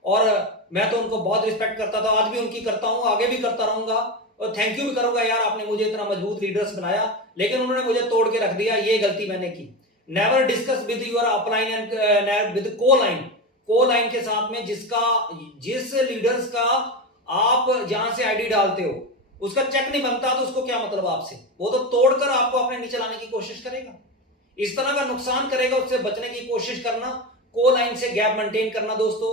और मैं तो उनको बहुत रिस्पेक्ट करता था। आज भी उनकी करता हूं, आगे भी करता रहूंगा और थैंक यू भी करूंगा, यार आपने मुझे इतना मजबूत लीडर्स बनाया। लेकिन उन्होंने मुझे तोड़ के रख दिया, ये गलती मैंने की। Never discuss with your upline and with को लाइन के साथ में जिस लीडर्स का आप जहां से आईडी डालते हो उसका चेक नहीं बनता तो उसको क्या मतलब आपसे। वो तो तोड़कर आपको अपने नीचे लाने की कोशिश करेगा, इस तरह का नुकसान करेगा। उससे बचने की कोशिश करना, को लाइन से गैप मेंटेन करना। दोस्तों,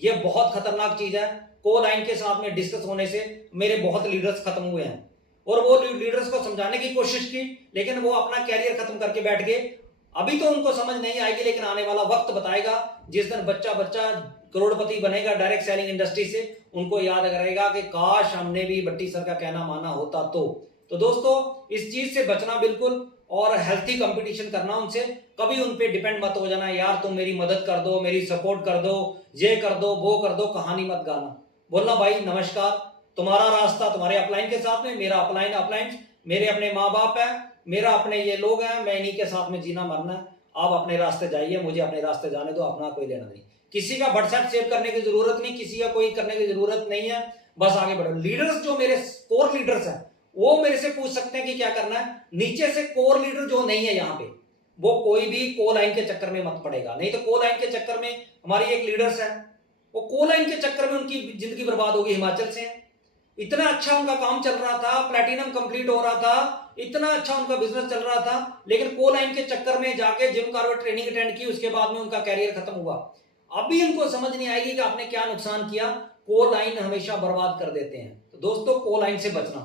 ये बहुत खतरनाक चीज है। को लाइन के साथ में डिस्कस होने से मेरे बहुत लीडर्स खत्म हुए हैं और वो लीडर्स को समझाने की कोशिश की, लेकिन वो अपना कैरियर खत्म करके बैठ गए। अभी तो उनको समझ नहीं आएगी, लेकिन आने वाला वक्त बताएगा। जिस दिन बच्चा करोड़पति बनेगा डायरेक्ट सेलिंग इंडस्ट्री से, उनको याद करेगा कि काश हमने भी भट्टी सर का कहना माना होता। तो दोस्तों, इस चीज से बचना बिल्कुल, और हेल्थी कंपटीशन करना उनसे। कभी उन पे डिपेंड मत हो जाना, यार तुम मेरी मदद कर दो, मेरी सपोर्ट कर दो, ये कर दो, वो कर दो, कहानी मत गाना। बोलना, भाई नमस्कार, तुम्हारा रास्ता तुम्हारे अपलाइन के साथ में, मेरा अपलाइन मेरे अपने माँ बाप है, मेरा अपने ये लोग हैं, मैं इन्हीं के साथ में जीना मरना है। आप अपने रास्ते जाइए, मुझे अपने रास्ते जाने दो, अपना कोई लेना नहीं। किसी का व्हाट्सएप सेव करने की जरूरत नहीं, किसी का कोई करने की जरूरत नहीं है, बस आगे बढ़ो। लीडर्स जो मेरे कोर लीडर्स हैं वो मेरे से पूछ सकते हैं कि क्या करना है। नीचे से कोर लीडर जो नहीं है यहाँ पे, वो कोई भी को लाइन के चक्कर में मत पड़ेगा। नहीं तो को लाइन के चक्कर में हमारी एक लीडर्स है, वो को लाइन के चक्कर में उनकी जिंदगी बर्बाद होगी। हिमाचल से इतना अच्छा उनका काम चल रहा था, प्लैटिनम कंप्लीट हो रहा था, इतना अच्छा उनका बिजनेस चल रहा था, लेकिन को लाइन के चक्कर में जाके जिम कॉर्बेट ट्रेनिंग अटेंड की, उसके बाद में उनका कैरियर खत्म हुआ। अभी उनको समझ नहीं आएगी कि आपने क्या नुकसान किया। को लाइन हमेशा बर्बाद कर देते हैं। तो दोस्तों, को लाइन से बचना।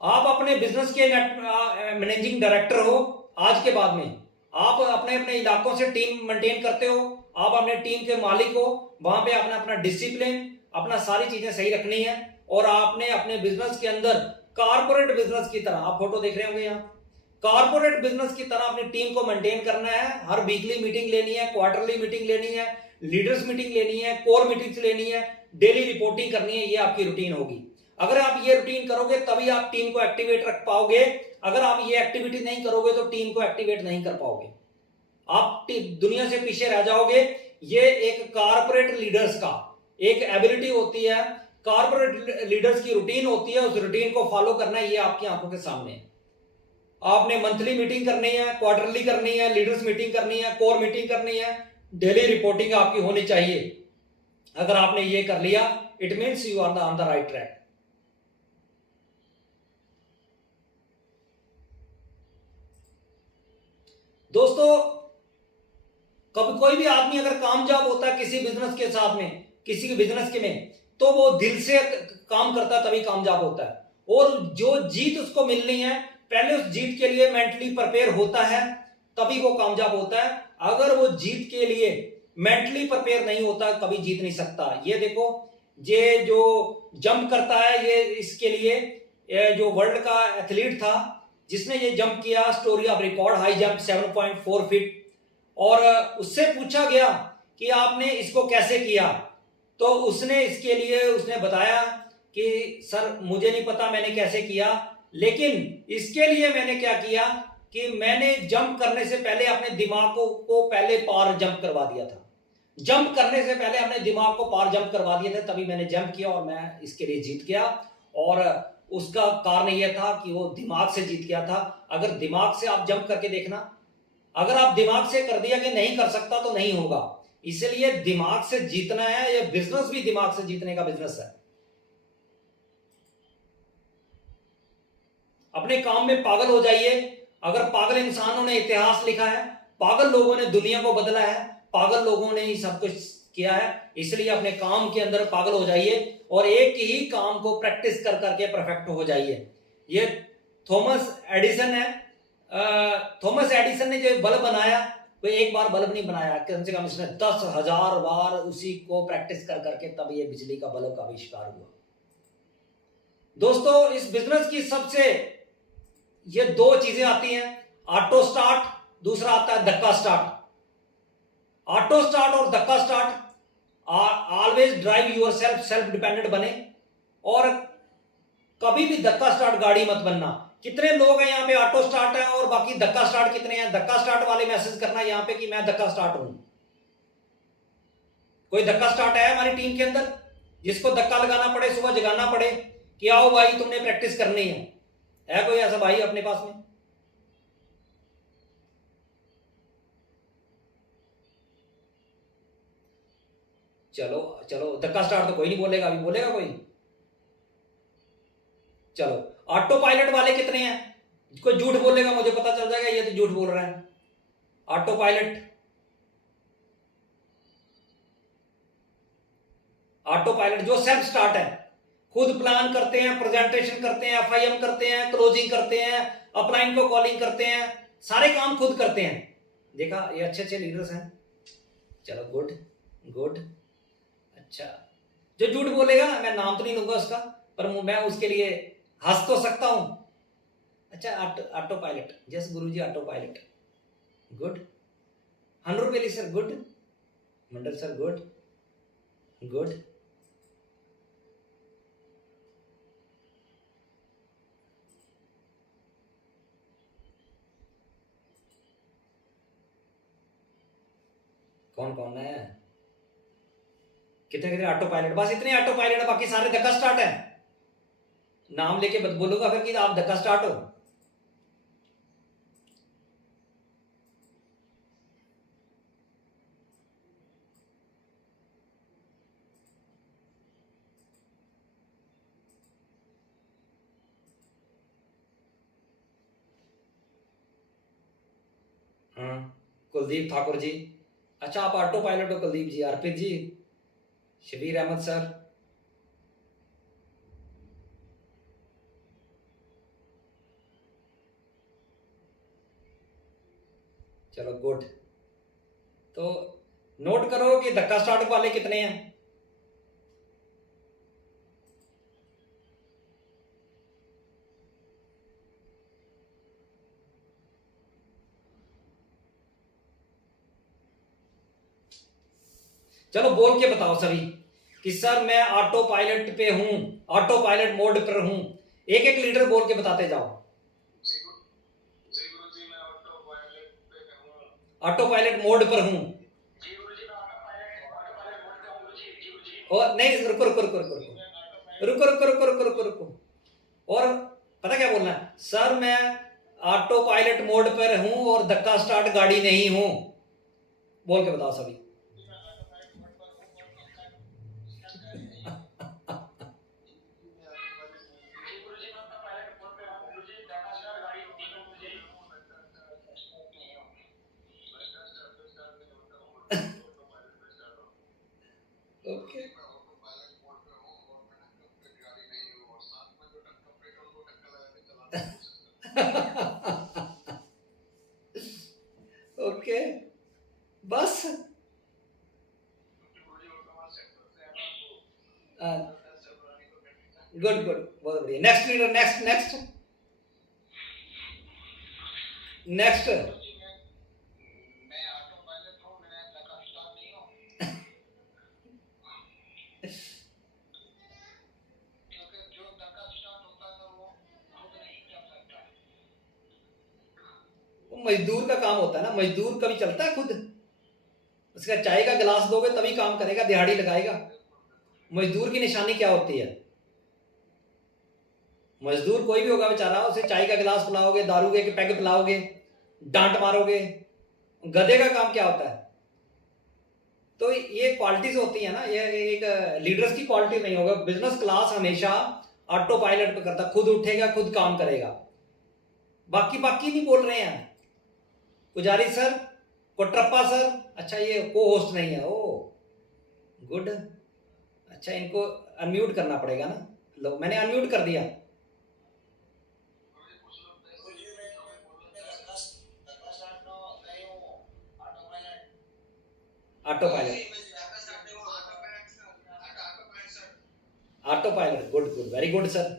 आप अपने बिजनेस के मैनेजिंग डायरेक्टर हो, आज के बाद में आप अपने अपने इलाकों से टीम मेंटेन करते हो, आप अपने टीम के मालिक हो, वहां पे आपने अपना डिसिप्लिन, अपना सारी चीजें सही रखनी है। और आपने अपने बिजनेस के अंदर कारपोरेट बिजनेस की तरह, आप फोटो देख रहे होंगे यहाँ, कारपोरेट बिजनेस की तरह अपनी टीम को मेंटेन करना है। हर वीकली मीटिंग लेनी है, क्वार्टरली मीटिंग लेनी है, लीडर्स मीटिंग लेनी है, कोर मीटिंग्स लेनी है, डेली रिपोर्टिंग करनी है। ये आपकी रूटीन होगी। अगर आप ये रूटीन करोगे तभी आप टीम को एक्टिवेट रख पाओगे। अगर आप ये एक्टिविटी नहीं करोगे तो टीम को एक्टिवेट नहीं कर पाओगे, आप दुनिया से पीछे रह जाओगे। ये एक कारपोरेट लीडर्स का एक एबिलिटी होती है, कारपोरेट लीडर्स की रूटीन होती है, उस रूटीन को फॉलो करना है। ये आपकी आंखों के सामने है। आपने मंथली मीटिंग करनी है, क्वार्टरली करनी है, लीडर्स मीटिंग करनी है, कोर मीटिंग करनी है, डेली रिपोर्टिंग आपकी होनी चाहिए। अगर आपने ये कर लिया, it means you are on the right track. दोस्तों, कभी कोई भी आदमी अगर कामयाब होता है किसी बिजनेस के साथ में, किसी के बिजनेस के में, तो वो दिल से काम करता है, तभी कामयाब होता है। और जो जीत उसको मिलनी है, पहले उस जीत के लिए मेंटली प्रिपेयर होता है, तभी वो कामयाब होता है। अगर वो जीत के लिए मेंटली प्रिपेयर नहीं होता, कभी जीत नहीं सकता। ये देखो, ये जो जंप करता है, ये इसके लिए जो वर्ल्ड का एथलीट था जिसने ये जंप किया, story of record, high jump 7.4 feet, और उससे पूछा गया कि आपने इसको कैसे किया, तो उसने इसके लिए उसने बताया कि सर मुझे नहीं पता मैंने कैसे किया, लेकिन इसके लिए मैंने क्या किया कि मैंने जंप करने से पहले अपने दिमाग को पहले पार जंप करवा दिया था। जंप करने से पहले अपने दिमाग को पार जंप करवा दिया था, तभी मैंने जंप किया और मैं इसके लिए जीत गया। और उसका कारण यह था कि वो दिमाग से जीत गया था। अगर दिमाग से आप जंप करके देखना, अगर आप दिमाग से कर दिया कि नहीं कर सकता तो नहीं होगा। इसलिए दिमाग से जीतना है। यह बिजनेस भी दिमाग से जीतने का बिजनेस है। अपने काम में पागल हो जाइए। अगर पागल इंसानों ने इतिहास लिखा है, पागल लोगों ने दुनिया को बदला है, पागल लोगों ने ही सब कुछ किया है। इसलिए अपने काम के अंदर पागल हो जाइए और एक ही काम को प्रैक्टिस कर करके परफेक्ट हो जाइए। ये थॉमस एडिसन है। थॉमस एडिसन ने जो बल्ब बनाया, वो एक बार बल्ब नहीं बनाया, कम से कम इसने 10,000 बार उसी को प्रैक्टिस कर करके तब ये बिजली का बल्ब का आविष्कार हुआ। दोस्तों, इस बिजनेस की सबसे ये दो चीजें आती हैं, ऑटो स्टार्ट, दूसरा आता है धक्का स्टार्ट। ऑटो स्टार्ट और धक्का start, always drive yourself dependent बने, और कभी भी धक्का स्टार्ट गाड़ी मत बनना। कितने लोग हैं यहाँ पे ऑटो स्टार्ट है और बाकी धक्का स्टार्ट कितने हैं? धक्का स्टार्ट वाले मैसेज करना यहाँ पे कि मैं धक्का स्टार्ट हूं। कोई धक्का स्टार्ट है हमारी टीम के अंदर जिसको धक्का लगाना पड़े, सुबह जगाना पड़े कि आओ भाई तुमने प्रैक्टिस करनी है कोई ऐसा भाई अपने पास में? चलो चलो, धक्का स्टार्ट तो कोई नहीं बोलेगा, अभी बोलेगा कोई? चलो, ऑटो पायलट वाले कितने हैं? कोई झूठ बोलेगा मुझे पता चल जाएगा ये तो झूठ बोल रहा है। ऑटो पायलट, ऑटो पायलट जो सेल्फ स्टार्ट है, खुद प्लान करते हैं, प्रेजेंटेशन करते हैं, एफआईएम करते हैं, क्लोजिंग करते हैं, अपलाइन को कॉलिंग करते हैं, सारे काम खुद करते हैं। देखा, ये अच्छे अच्छे लीडर्स हैं। चलो, गुड गुड। अच्छा, जो झूठ बोलेगा ना, मैं नाम तो नहीं लूंगा उसका, पर मैं उसके लिए हंस तो सकता हूं। अच्छा, auto pilot, Jas Guruji auto pilot, good. हनरूबेली sir, good. Mandal sir, good good. कौन कौन है? कितने कितने ऑटो पायलट? बस इतने ऑटो पायलट, बाकी सारे धक्का स्टार्ट है। नाम लेके बोलूंगा फिर कि आप धक्का स्टार्ट हो। हाँ, कुलदीप ठाकुर जी। अच्छा, आप ऑटो पायलट हो कुलदीप जी। अर्पित जी, शबीर अहमद सर। चलो गुड। तो नोट करो कि धक्का स्टार्ट वाले कितने हैं। चलो बोल के बताओ सभी कि सर मैं ऑटो पायलट पे हूं, ऑटो पायलट मोड पर हूं। एक एक लीडर बोल के बताते जाओ। ऑटो पायलट मोड पर हूं। और नहीं, रुको रुको रुको रुको रुको रुको रुको रुको रुको रुको रुको। और पता क्या बोलना है, सर मैं ऑटो पायलट मोड पर हूं और धक्का स्टार्ट गाड़ी नहीं हूं। बोल के बताओ सभी। ओके। ओके, बस गुड गुड, बहुत बढ़िया। Next leader, next next next. मजदूर का काम होता है ना, मजदूर कभी चलता है खुद। उसका चाय का गिलास दोगे तभी काम करेगा, दिहाड़ी लगाएगा। मजदूर की निशानी क्या होती है? मजदूर कोई भी होगा बेचारा, उसे चाय का गिलास पिलाओगे, दारू के पैग पिलाओगे, डांट मारोगे। गधे का काम क्या होता है? तो ये क्वालिटीज होती है ना, ये एक लीडर्स की क्वालिटी नहीं होगा। बिजनेस क्लास हमेशा ऑटो पायलट पे करता, खुद उठेगा खुद काम करेगा। बाकी बाकी नहीं बोल रहे हैं। पुजारी सर, कोट्रप्पा सर, अच्छा ये को होस्ट नहीं है। ओ गुड। अच्छा, इनको अनम्यूट करना पड़ेगा ना। लो, मैंने अनम्यूट कर दिया। Auto pilot, auto pilot, good good, very good sir.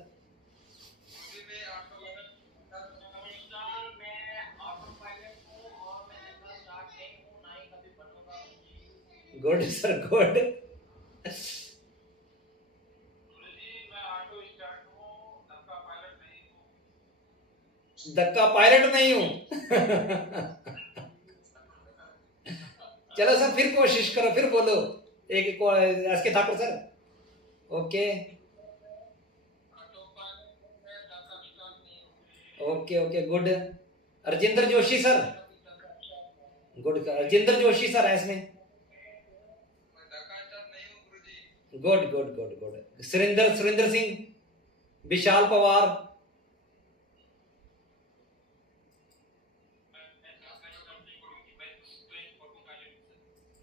Good sir, good. धक्का पायलट नहीं हूं। चलो सर, फिर कोशिश करो, फिर बोलो। एक S K Thakur sir. Okay okay okay, good. Rajendra Joshi sir, good. Rajendra Joshi sir है इसमें। Good good good good. Surendra, Surendra Singh, Vishal Pawar.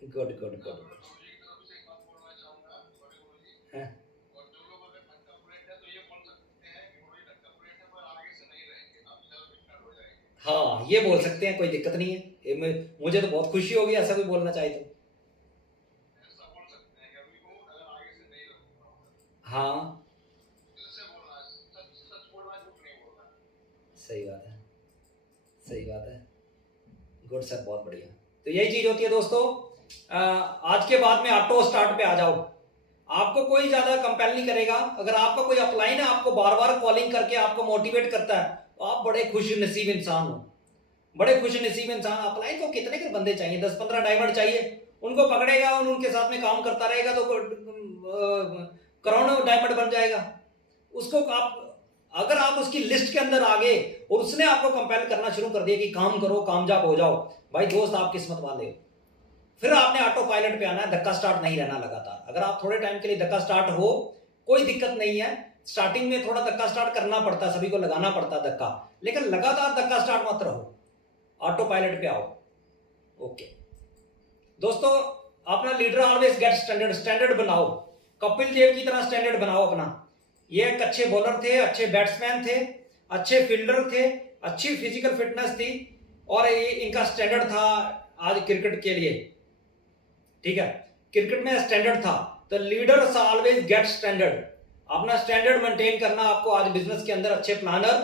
Good good good. हाँ, ये बोल सकते हैं, कोई दिक्कत नहीं है। मुझे तो बहुत खुशी होगी ऐसा कोई बोलना चाहे तो। हाँ, सही बात है, सही बात है। गुड सर, बहुत बढ़िया। तो यही चीज होती है दोस्तों। आज के बाद में ऑटो स्टार्ट पे आ जाओ। आपको कोई ज्यादा कंपेल नहीं करेगा। अगर आपका कोई अपलाइन है, आपको बार बार कॉलिंग करके आपको मोटिवेट करता है, तो आप बड़े खुश नसीब इंसान हो, बड़े खुश नसीब इंसान। अपलाइन को कितने के बंदे चाहिए? 10-15 डायमंड चाहिए। उनको पकड़ेगा और उनके साथ में काम करता रहेगा तो करोड़ों डायमंड बन जाएगा। उसको आप अगर आप उसकी लिस्ट के अंदर आ गए और उसने आपको कंपेल करना शुरू कर दिया कि काम करो, कामयाब हो जाओ, भाई दोस्त आप किस्मत वाले हो। फिर आपने ऑटो पायलट पे आना है, धक्का स्टार्ट नहीं रहना लगातार। अगर आप थोड़े टाइम के लिए धक्का स्टार्ट हो, कोई दिक्कत नहीं है। स्टार्टिंग में थोड़ा धक्का स्टार्ट करना पड़ता है, सभी को लगाना पड़ता है धक्का, लेकिन लगातार धक्का स्टार्ट मत रहो, ऑटो पायलट पे आओ। ओके दोस्तों, अपना leader always get standard, standard बनाओ, कपिल देव की तरह स्टैंडर्ड बनाओ अपना। ये एक अच्छे बॉलर थे, अच्छे बैट्समैन थे, अच्छे फील्डर थे, अच्छी फिजिकल फिटनेस थी, और ये इनका स्टैंडर्ड था आज क्रिकेट के लिए। ठीक है, क्रिकेट में स्टैंडर्ड था। तो लीडर्स ऑलवेज गेट स्टैंडर्ड, अपना स्टैंडर्ड मेंटेन करना आपको आज बिजनेस के अंदर। अच्छे प्लानर,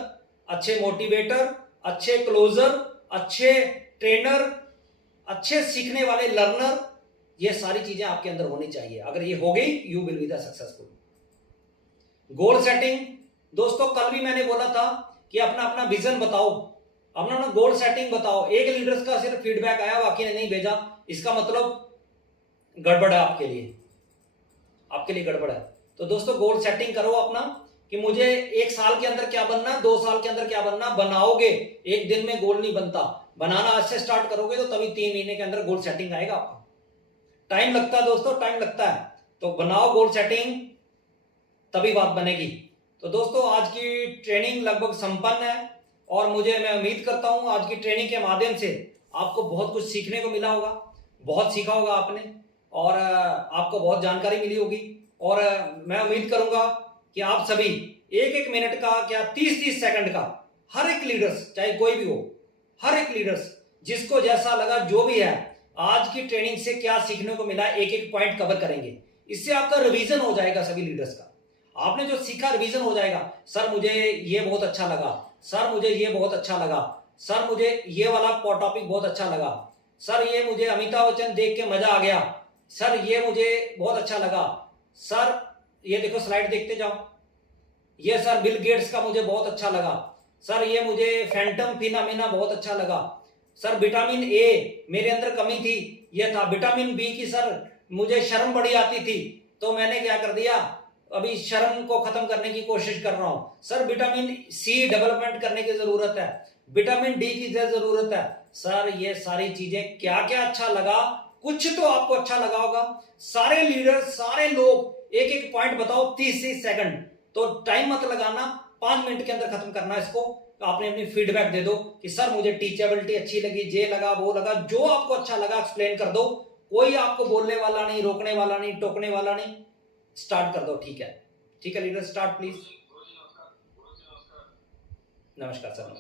अच्छे मोटिवेटर, अच्छे क्लोजर, अच्छे ट्रेनर, अच्छे सीखने वाले लर्नर, ये सारी चीजें आपके अंदर होनी चाहिए। अगर ये हो गई, you will be the successful. Goal setting, दोस्तों कल भी मैंने बोला था कि अपना अपना विजन बताओ, अपना अपना गोल सेटिंग बताओ। एक लीडर्स का सिर्फ फीडबैक आया, बाकी ने नहीं भेजा, इसका मतलब गड़बड़ है आपके लिए, आपके लिए गड़बड़ है। तो दोस्तों गोल सेटिंग करो अपना कि मुझे 1 साल के अंदर क्या बनना, 2 साल के अंदर क्या बनना। बनाओगे, एक दिन में गोल नहीं बनता, बनाना आज से स्टार्ट करोगे तो तभी 3 महीने के अंदर गोल सेटिंग आएगा आपका। टाइम लगता है दोस्तों, टाइम लगता है, तो बनाओ गोल सेटिंग, तभी बात बनेगी। तो दोस्तों आज की ट्रेनिंग लगभग संपन्न है, और मैं उम्मीद करता हूं आज की ट्रेनिंग के माध्यम से आपको बहुत कुछ सीखने को मिला होगा, बहुत सीखा होगा आपने, और आपको बहुत जानकारी मिली होगी। और मैं उम्मीद करूंगा कि आप सभी 1-1 मिनट का, क्या 30-30 सेकंड का, हर एक लीडर्स चाहे कोई भी हो, हर एक लीडर्स जिसको जैसा लगा, जो भी है, आज की ट्रेनिंग से क्या सीखने को मिला, एक एक पॉइंट कवर करेंगे। इससे आपका रिवीजन हो जाएगा सभी लीडर्स का। आपने जो सीखा रिवीजन हो जाएगा। सर मुझे ये बहुत अच्छा लगा, सर मुझे ये बहुत अच्छा लगा, सर मुझे ये वाला टॉपिक बहुत अच्छा लगा, सर ये मुझे अमिताभ बच्चन देख के मजा आ गया, सर ये मुझे बहुत अच्छा लगा, सर ये देखो स्लाइड देखते जाओ, ये सर बिल गेट्स का मुझे बहुत अच्छा लगा, सर ये मुझे फैंटम फिनोमेना बहुत अच्छा लगा, सर विटामिन ए मेरे अंदर कमी थी, ये था। विटामिन बी की सर मुझे शर्म बड़ी आती थी, तो मैंने क्या कर दिया, अभी शर्म को खत्म करने की कोशिश कर रहा हूं। सर विटामिन सी डेवलपमेंट करने की जरूरत है, विटामिन डी की जरूरत है। सर ये सारी चीजें क्या क्या अच्छा लगा, कुछ तो आपको अच्छा लगा होगा। सारे लीडर, सारे लोग एक एक पॉइंट बताओ, 30 सेकंड, तो टाइम मत लगाना, 5 मिनट के अंदर खत्म करना इसको। तो आपने अपनी फीडबैक दे दो कि सर मुझे टीचेबिलिटी अच्छी लगी, ये लगा, वो लगा, जो आपको अच्छा लगा एक्सप्लेन कर दो। कोई आपको बोलने वाला नहीं, रोकने वाला नहीं, टोकने वाला नहीं, स्टार्ट कर दो। ठीक है, ठीक है लीडर, स्टार्ट प्लीज। नमस्कार सर।